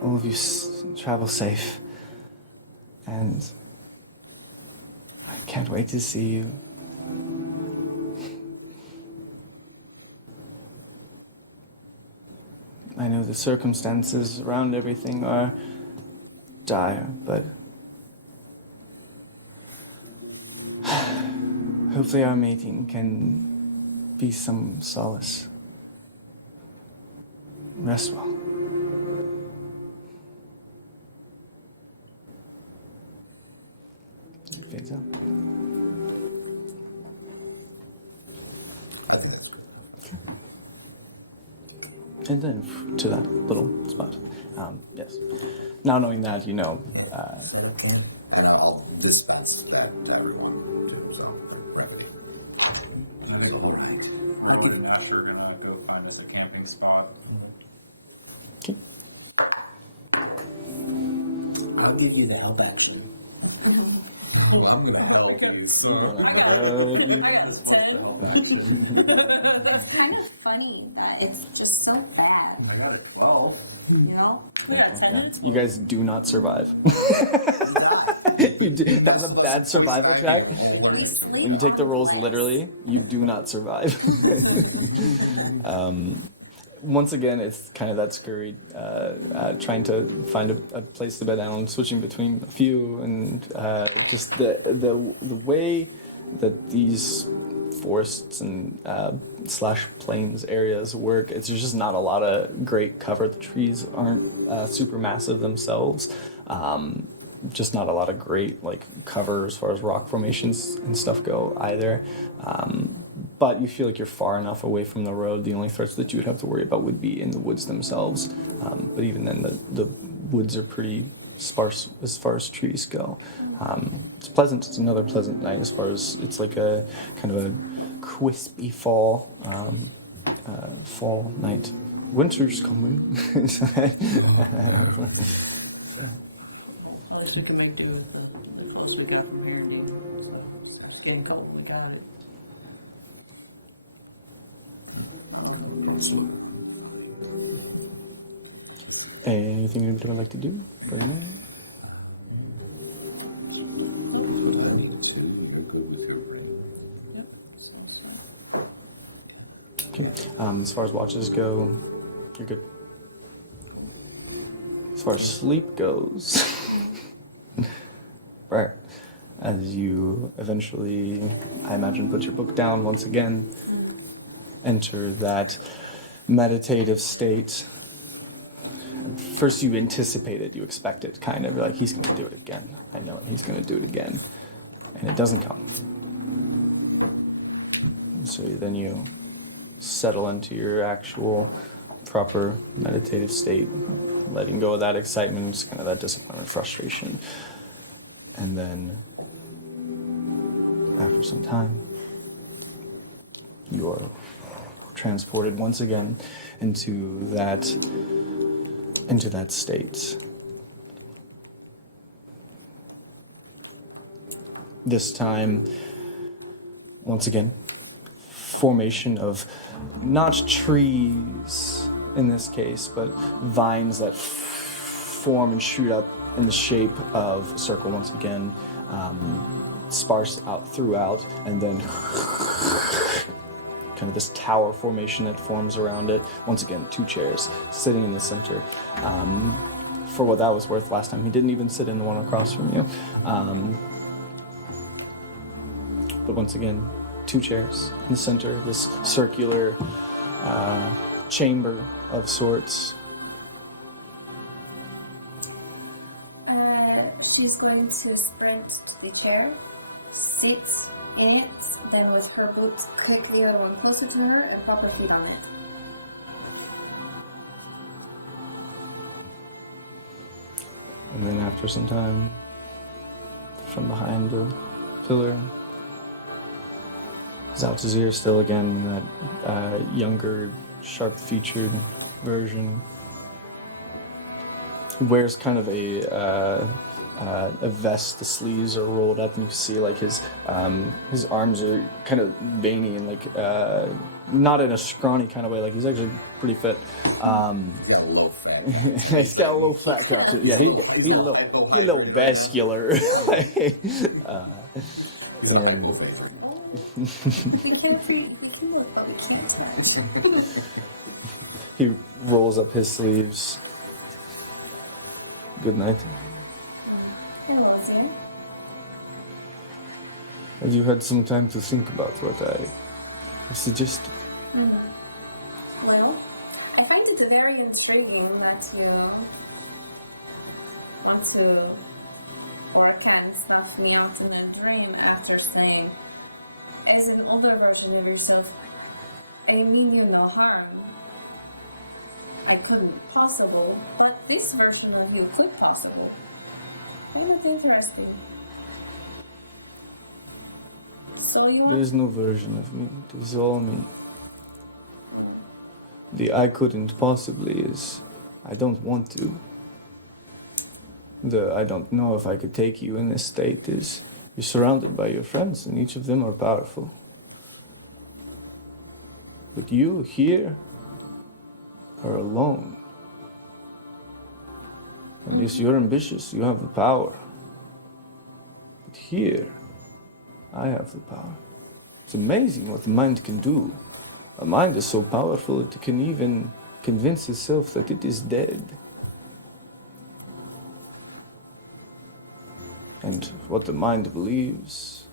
All of you travel safe, and I can't wait to see you. I know the circumstances around everything are dire, but hopefully our meeting can be some solace. Rest well. It fades out. I think And then to that little spot. Yes. Now knowing that, you know. And I'll dispense that to everyone. So, remedy. Rowan and Ash are gonna go find us a camping spot. Okay. I'll give you the help action. Well, I'm gonna help you. So It's kind of funny that it's just so bad. I got a 12. You know? Yeah. You guys do not survive. That was a bad survival check. When you take the rolls literally, you do not survive. Once again, it's kind of that scurried, trying to find a place to bed down, switching between a few, and just the way that these forests and slash plains areas work. It's just not a lot of great cover. The trees aren't super massive themselves. Just not a lot of great like cover as far as rock formations and stuff go either. But you feel like you're far enough away from the road. The only threats that you would have to worry about would be in the woods themselves. But even then, the woods are pretty sparse as far as trees go. It's pleasant. It's another pleasant night as far as it's like a kind of a crispy fall night. Winter's coming. Or you can make it closer down from here. Staying cold in the garden. Anything anybody would like to do for the night? Okay. As far as watches go, you're good. As far as sleep goes, right. As you eventually, I imagine, put your book down once again, enter that meditative state. First you anticipate it, you expect it, kind of like he's going to do it again. I know it, he's going to do it again. And it doesn't come. So then you settle into your actual proper meditative state, letting go of that excitement, just kind of that disappointment, frustration. And then after some time, you are transported once again into that state. This time, once again, formation of not trees in this case, but vines that form and shoot up in the shape of a circle once again, sparse out throughout, and then kind of this tower formation that forms around it. Once again, 2 chairs sitting in the center. For what that was worth, last time he didn't even sit in the one across from you. But once again, 2 chairs in the center, this circular chamber of sorts. She's going to sprint to the chair, sit in it, then with her boots kick the other one closer to her and pop her feet on it. And then after some time, from behind the pillar, Zaltazir still again, that younger, sharp-featured version, wears kind of a vest. The sleeves are rolled up, and you see like his arms are kind of veiny and like not in a scrawny kind of way. Like he's actually pretty fit. He's got a low fat. He's got a low fat content. Yeah, he a little vascular. And he rolls up his sleeves. Good night. Hello, sir. Have you had some time to think about what I suggested? Well, I find it very intriguing that you want to, or can snuff me out in a dream after saying, as an older version of yourself, I mean you no harm. I couldn't possible, but this version of you could possible. Kind of interesting. So you There's no version of me. It is all me. The I couldn't possibly is I don't want to. The I don't know if I could take you in this state is you're surrounded by your friends and each of them are powerful. But you here are alone. And yes, you're ambitious, you have the power. But here, I have the power. It's amazing what the mind can do. A mind is so powerful it can even convince itself that it is dead. And what the mind believes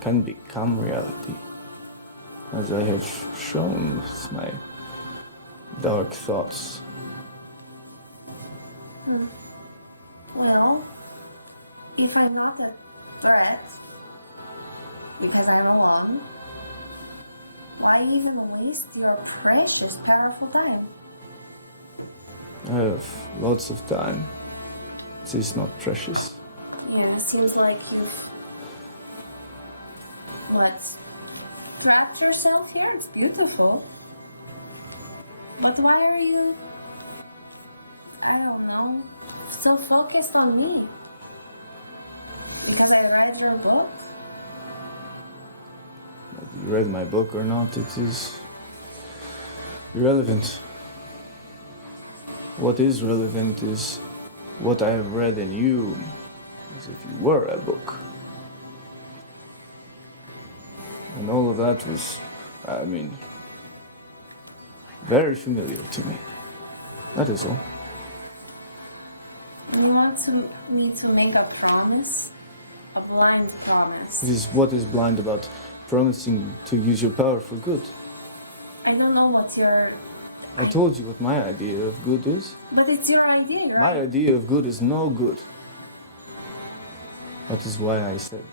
can become reality. As I have shown with my dark thoughts. Well, if I'm not a threat, because I'm alone, why even waste your precious, powerful time? I have lots of time. It is not precious. Yeah, it seems like you've... What? Trapped yourself here? It's beautiful. But why are you... I don't know, so focused on me? Because I read your book? Whether you read my book or not, it is irrelevant. What is relevant is what I have read in you, as if you were a book. And all of that was, very familiar to me. That is all. You want me to make a promise? A blind promise. It is what is blind about promising to use your power for good. I don't know what your... I told you what my idea of good is. But it's your idea, right? My idea of good is no good. That is why I said,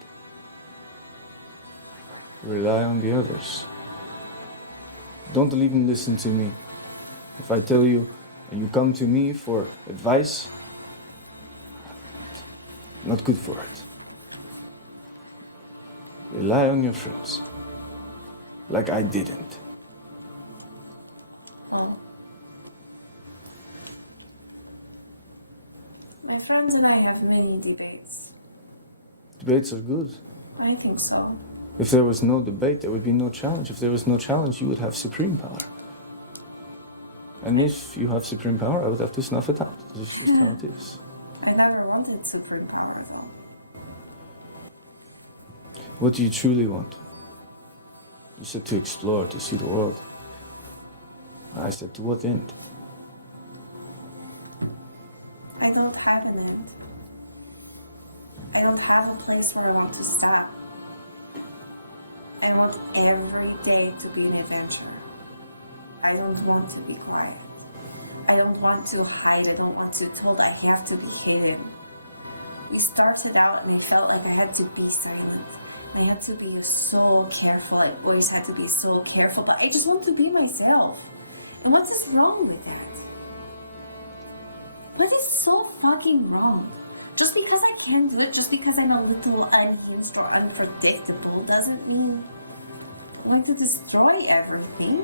rely on the others. Don't even listen to me. If I tell you and you come to me for advice, not good for it. Rely on your friends. Like I didn't. Oh. My friends and I have many debates. Debates are good. I think so. If there was no debate, there would be no challenge. If there was no challenge, you would have supreme power. And if you have supreme power, I would have to snuff it out. This is just how it is. I never wanted superpower, though. What do you truly want? You said to explore, to see the world. I said, to what end? I don't have an end. I don't have a place where I want to stop. I want every day to be an adventure. I don't want to be quiet. I don't want to hide. I don't want to be told I have to be hidden. We started out and I felt like I had to be silent. I had to be so careful. I always had to be so careful. But I just want to be myself. And what is wrong with that? What is so fucking wrong? Just because I can't do it, just because I'm a little unused or unpredictable, doesn't mean I'm going to destroy everything.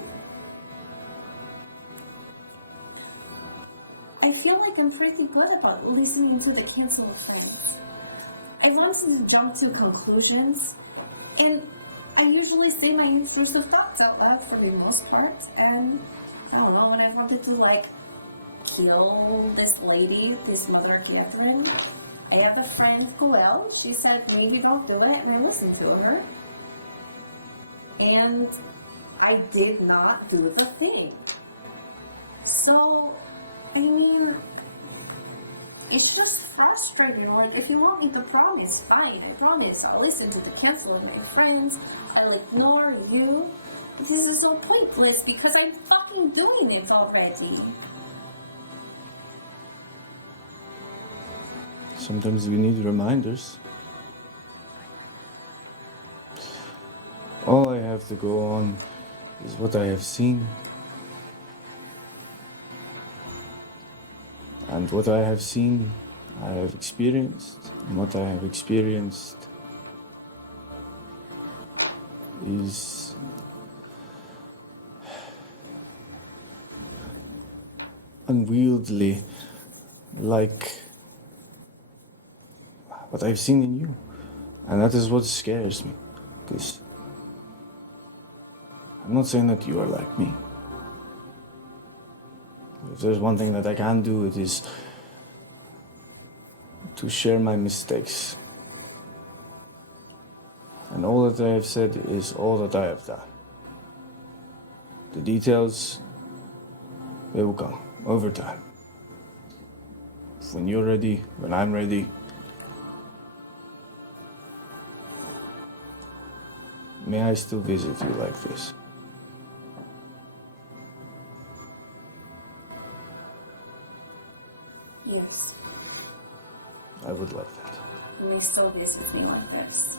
I feel like I'm pretty good about listening to the cancel effects. I wanted to jump to conclusions, and I usually say my intrusive thoughts out loud for the most part, and I don't know, when I wanted to, kill this lady, this Mother Catherine, I had a friend, Joelle. She said, maybe don't do it, and I listened to her. And I did not do the thing. So, I mean, it's just frustrating. Like, if you want me to promise, fine, I promise. I'll listen to the counsel of my friends. I'll ignore you. This is so pointless because I'm fucking doing it already. Sometimes we need reminders. All I have to go on is what I have seen. And what I have seen, I have experienced, and what I have experienced is unwieldy, like what I've seen in you. And that is what scares me, because I'm not saying that you are like me. If there's one thing that I can do, it is to share my mistakes. And all that I have said is all that I have done. The details, they will come over time. When you're ready, when I'm ready, may I still visit you like this? Yes. I would like that. You may still visit me like this.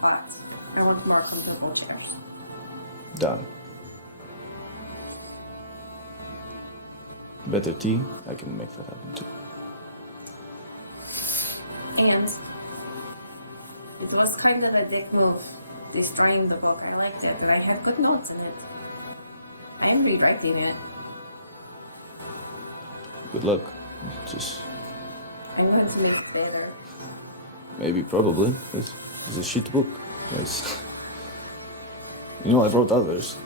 But I want more comfortable chairs. Done. Better tea? I can make that happen too. And it was kind of a dick move destroying the book. I liked it, but I had good notes in it. I am rewriting it. Good luck. Just I'm going to make it better. maybe, probably. It's a shit book. Yes. You know, I wrote others.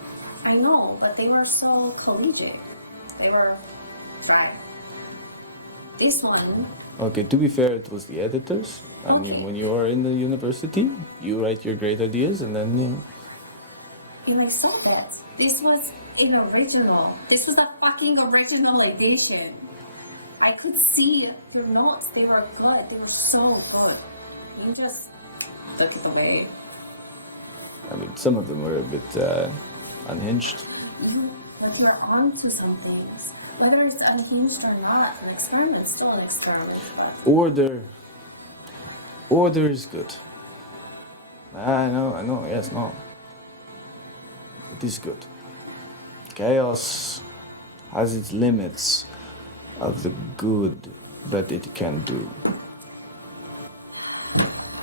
I know, but they were so collegiate. They were dry. This one, Okay, to be fair, it was the editors. And Okay. when you are in the university, you write your great ideas, and then I saw that. This was an original. This was a fucking original edition. I could see your notes. They were good. They were so good. You just took it away. I mean, some of them were a bit unhinged. But you're onto some things. Whether it's unhinged or not, an experiment's still an experiment. But Order is good. I know, yes, no. It is good. Chaos has its limits of the good that it can do.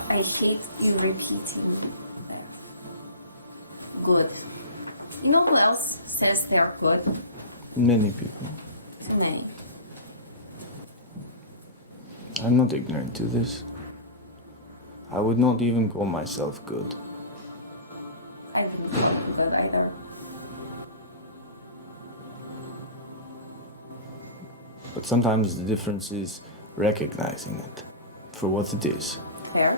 I hate you repeating that. Good. You know who else says they're good? Many people. Many. I'm not ignorant to this. I would not even call myself good. I didn't call you good either. But sometimes the difference is recognizing it for what it is. Fair.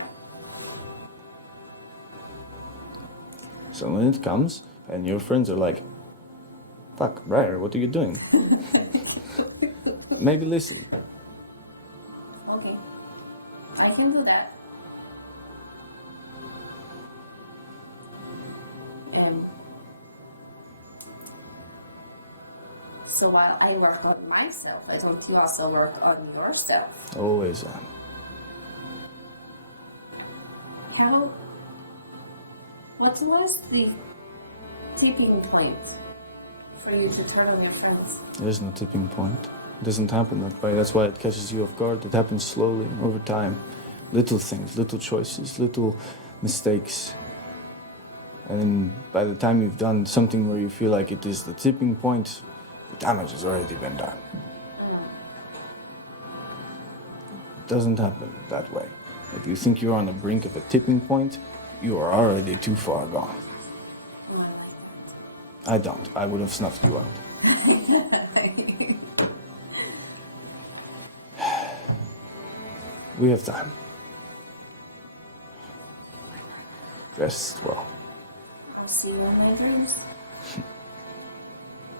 So when it comes and your friends are like, fuck, Briar, what are you doing? Maybe listen. Okay. I can do that. And so while I work on myself, why don't you also work on yourself? Always am. What was the tipping point for you to turn on your friends? There's no tipping point. It doesn't happen that way. That's why it catches you off guard. It happens slowly, over time. Little things, little choices, little mistakes. And then by the time you've done something where you feel like it is the tipping point, the damage has already been done. It doesn't happen that way. If you think you're on the brink of a tipping point, you are already too far gone. I don't. I would have snuffed you out. We have time. Rest well. I'll see you in my dreams.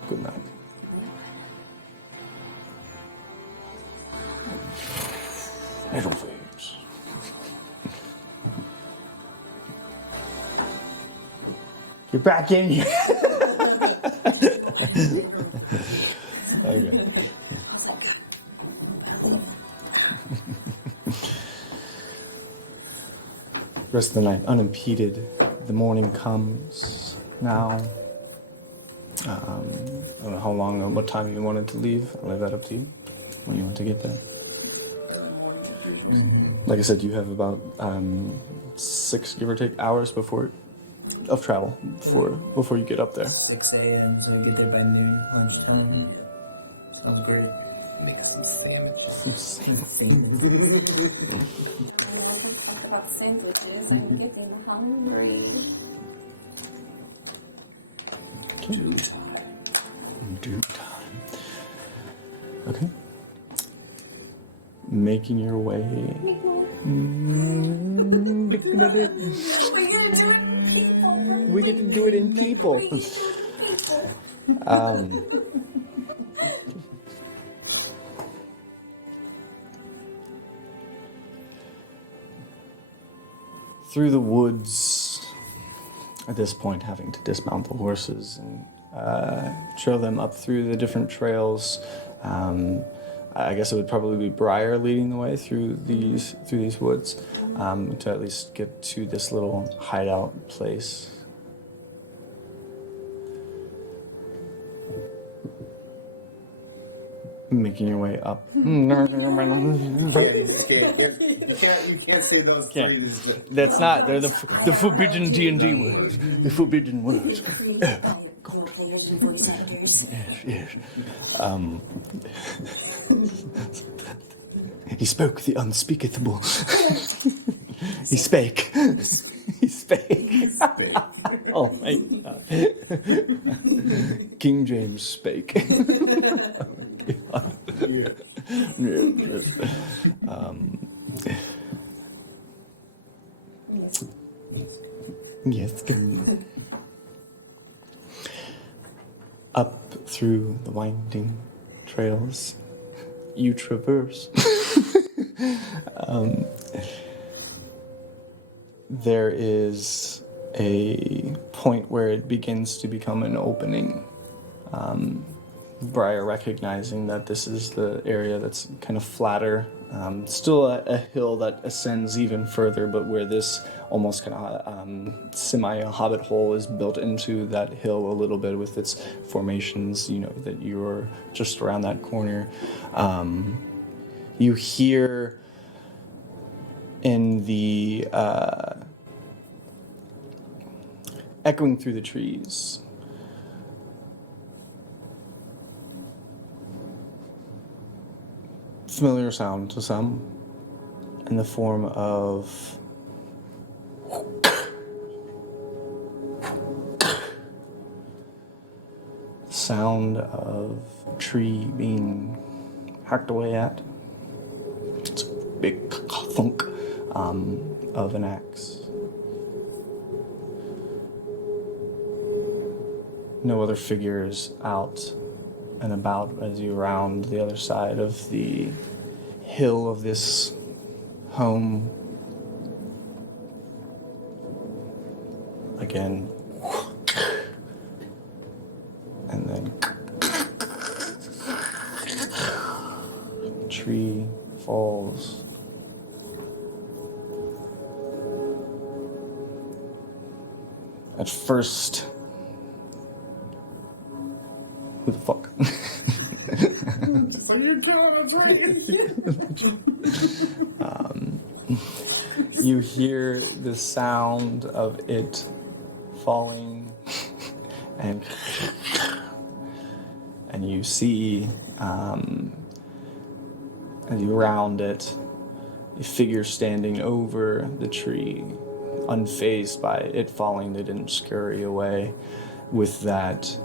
Good night. Little waves. You're back in here. Okay. Rest of the night unimpeded. The morning comes now. I don't know how long or what time you wanted to leave. I'll leave that up to you. when you want to get there. Like I said, you have about 6, give or take, hours of travel before you get up there. 6 a.m. so you get there by noon, lunchtime. Sounds great. I want to talk about sandwiches. I'm getting hungry. Due time. Okay. Making your way. We get to do it in people. Through the woods, at this point having to dismount the horses and trail them up through the different trails. I guess it would probably be Briar leading the way through these woods to at least get to this little hideout place. Making your way up. You can't say those threes. That's not. They're the forbidden D&D words. The forbidden words. Yes. He spoke the unspeakable. He spake. He spake. Oh my God. King James spake. Yes, go. Up through the winding trails you traverse. There is a point where it begins to become an opening. Briar recognizing that this is the area that's kind of flatter, still a hill that ascends even further, but where this almost kind of semi-hobbit hole is built into that hill a little bit with its formations, you know, that you're just around that corner. You hear in the echoing through the trees, familiar sound to some, in the form of sound of tree being hacked away at. It's a big thunk of an axe. No other figures out and about as you round the other side of the hill of this home. Again. And then tree falls. At first, who the fuck? You hear the sound of it falling, and you see, as you round it, a figure standing over the tree, unfazed by it falling. They didn't scurry away. With that,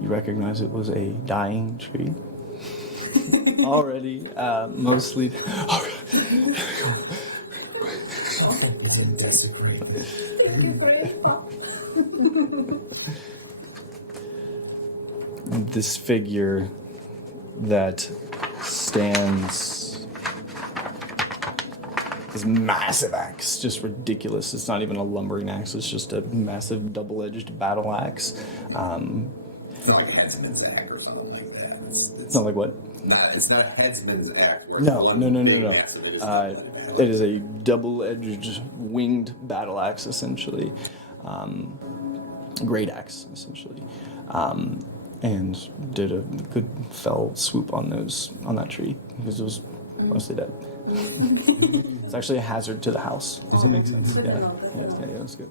you recognize it was a dying tree. Already, mostly. This figure that stands, this massive axe, just ridiculous. It's not even a lumbering axe, it's just a massive double-edged battle axe. It's not like a headsman's axe or something like that. It's not like what? It's not a headsman's axe. No. It is a double-edged winged battle axe, essentially. Great axe, essentially. and did a good fell swoop on that tree because it was mostly dead. It's actually a hazard to the house. Does that make sense? Yeah, it was good.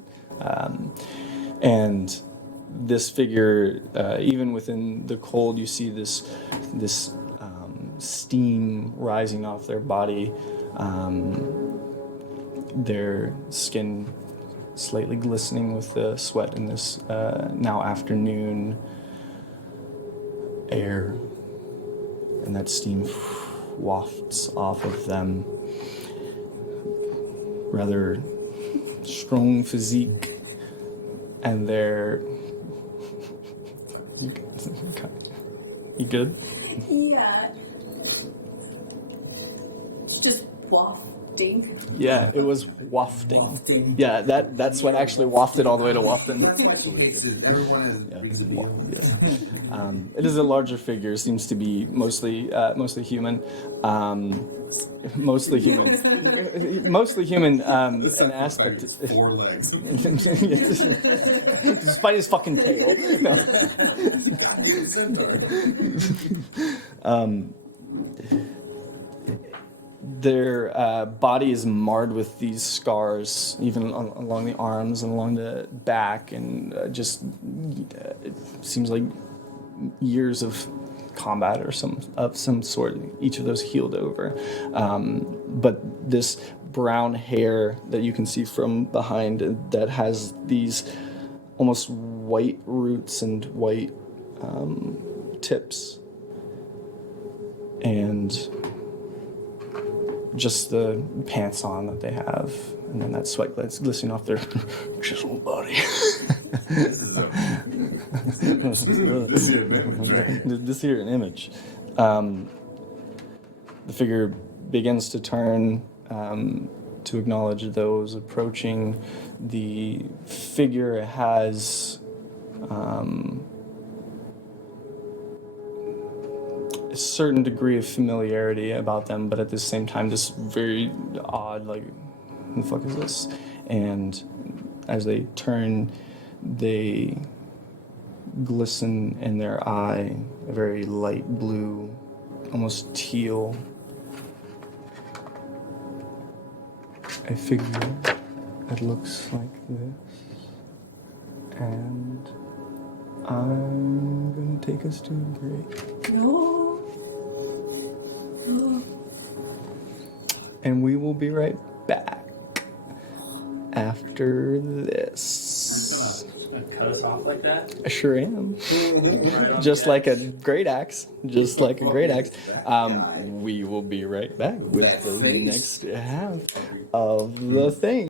And this figure, even within the cold, you see this steam rising off their body. Their skin slightly glistening with the sweat in this now afternoon air, and that steam wafts off of them. Rather strong physique, and they're... You good? Yeah. It's just wafting. Yeah, it was wafting. Wafting. Yeah, that's what actually wafted all the way to Wafton. That's actually everyone is reasonable. Yes. It is a larger figure. Seems to be mostly human. Mostly human. Mostly human. An aspect. It's 4 legs. Despite his fucking tail. No. Their body is marred with these scars, even along the arms and along the back, and it seems like years of combat or some sort. Each of those healed over, but this brown hair that you can see from behind that has these almost white roots and white tips, and just the pants on that they have, and then that sweat that's glistening off their chiseled body. This here an image. The figure begins to turn to acknowledge those approaching. The figure has a certain degree of familiarity about them, but at the same time, this very odd, like, who the fuck is this? And as they turn, they glisten in their eye, a very light blue, almost teal. A figure that looks like this. And I'm gonna take us to a break. No. And we will be right back after this. Just gonna cut us off like that? I sure am. Right on Just the like a axe. great axe. Just like a great axe. We will be right back with the next half of the thing.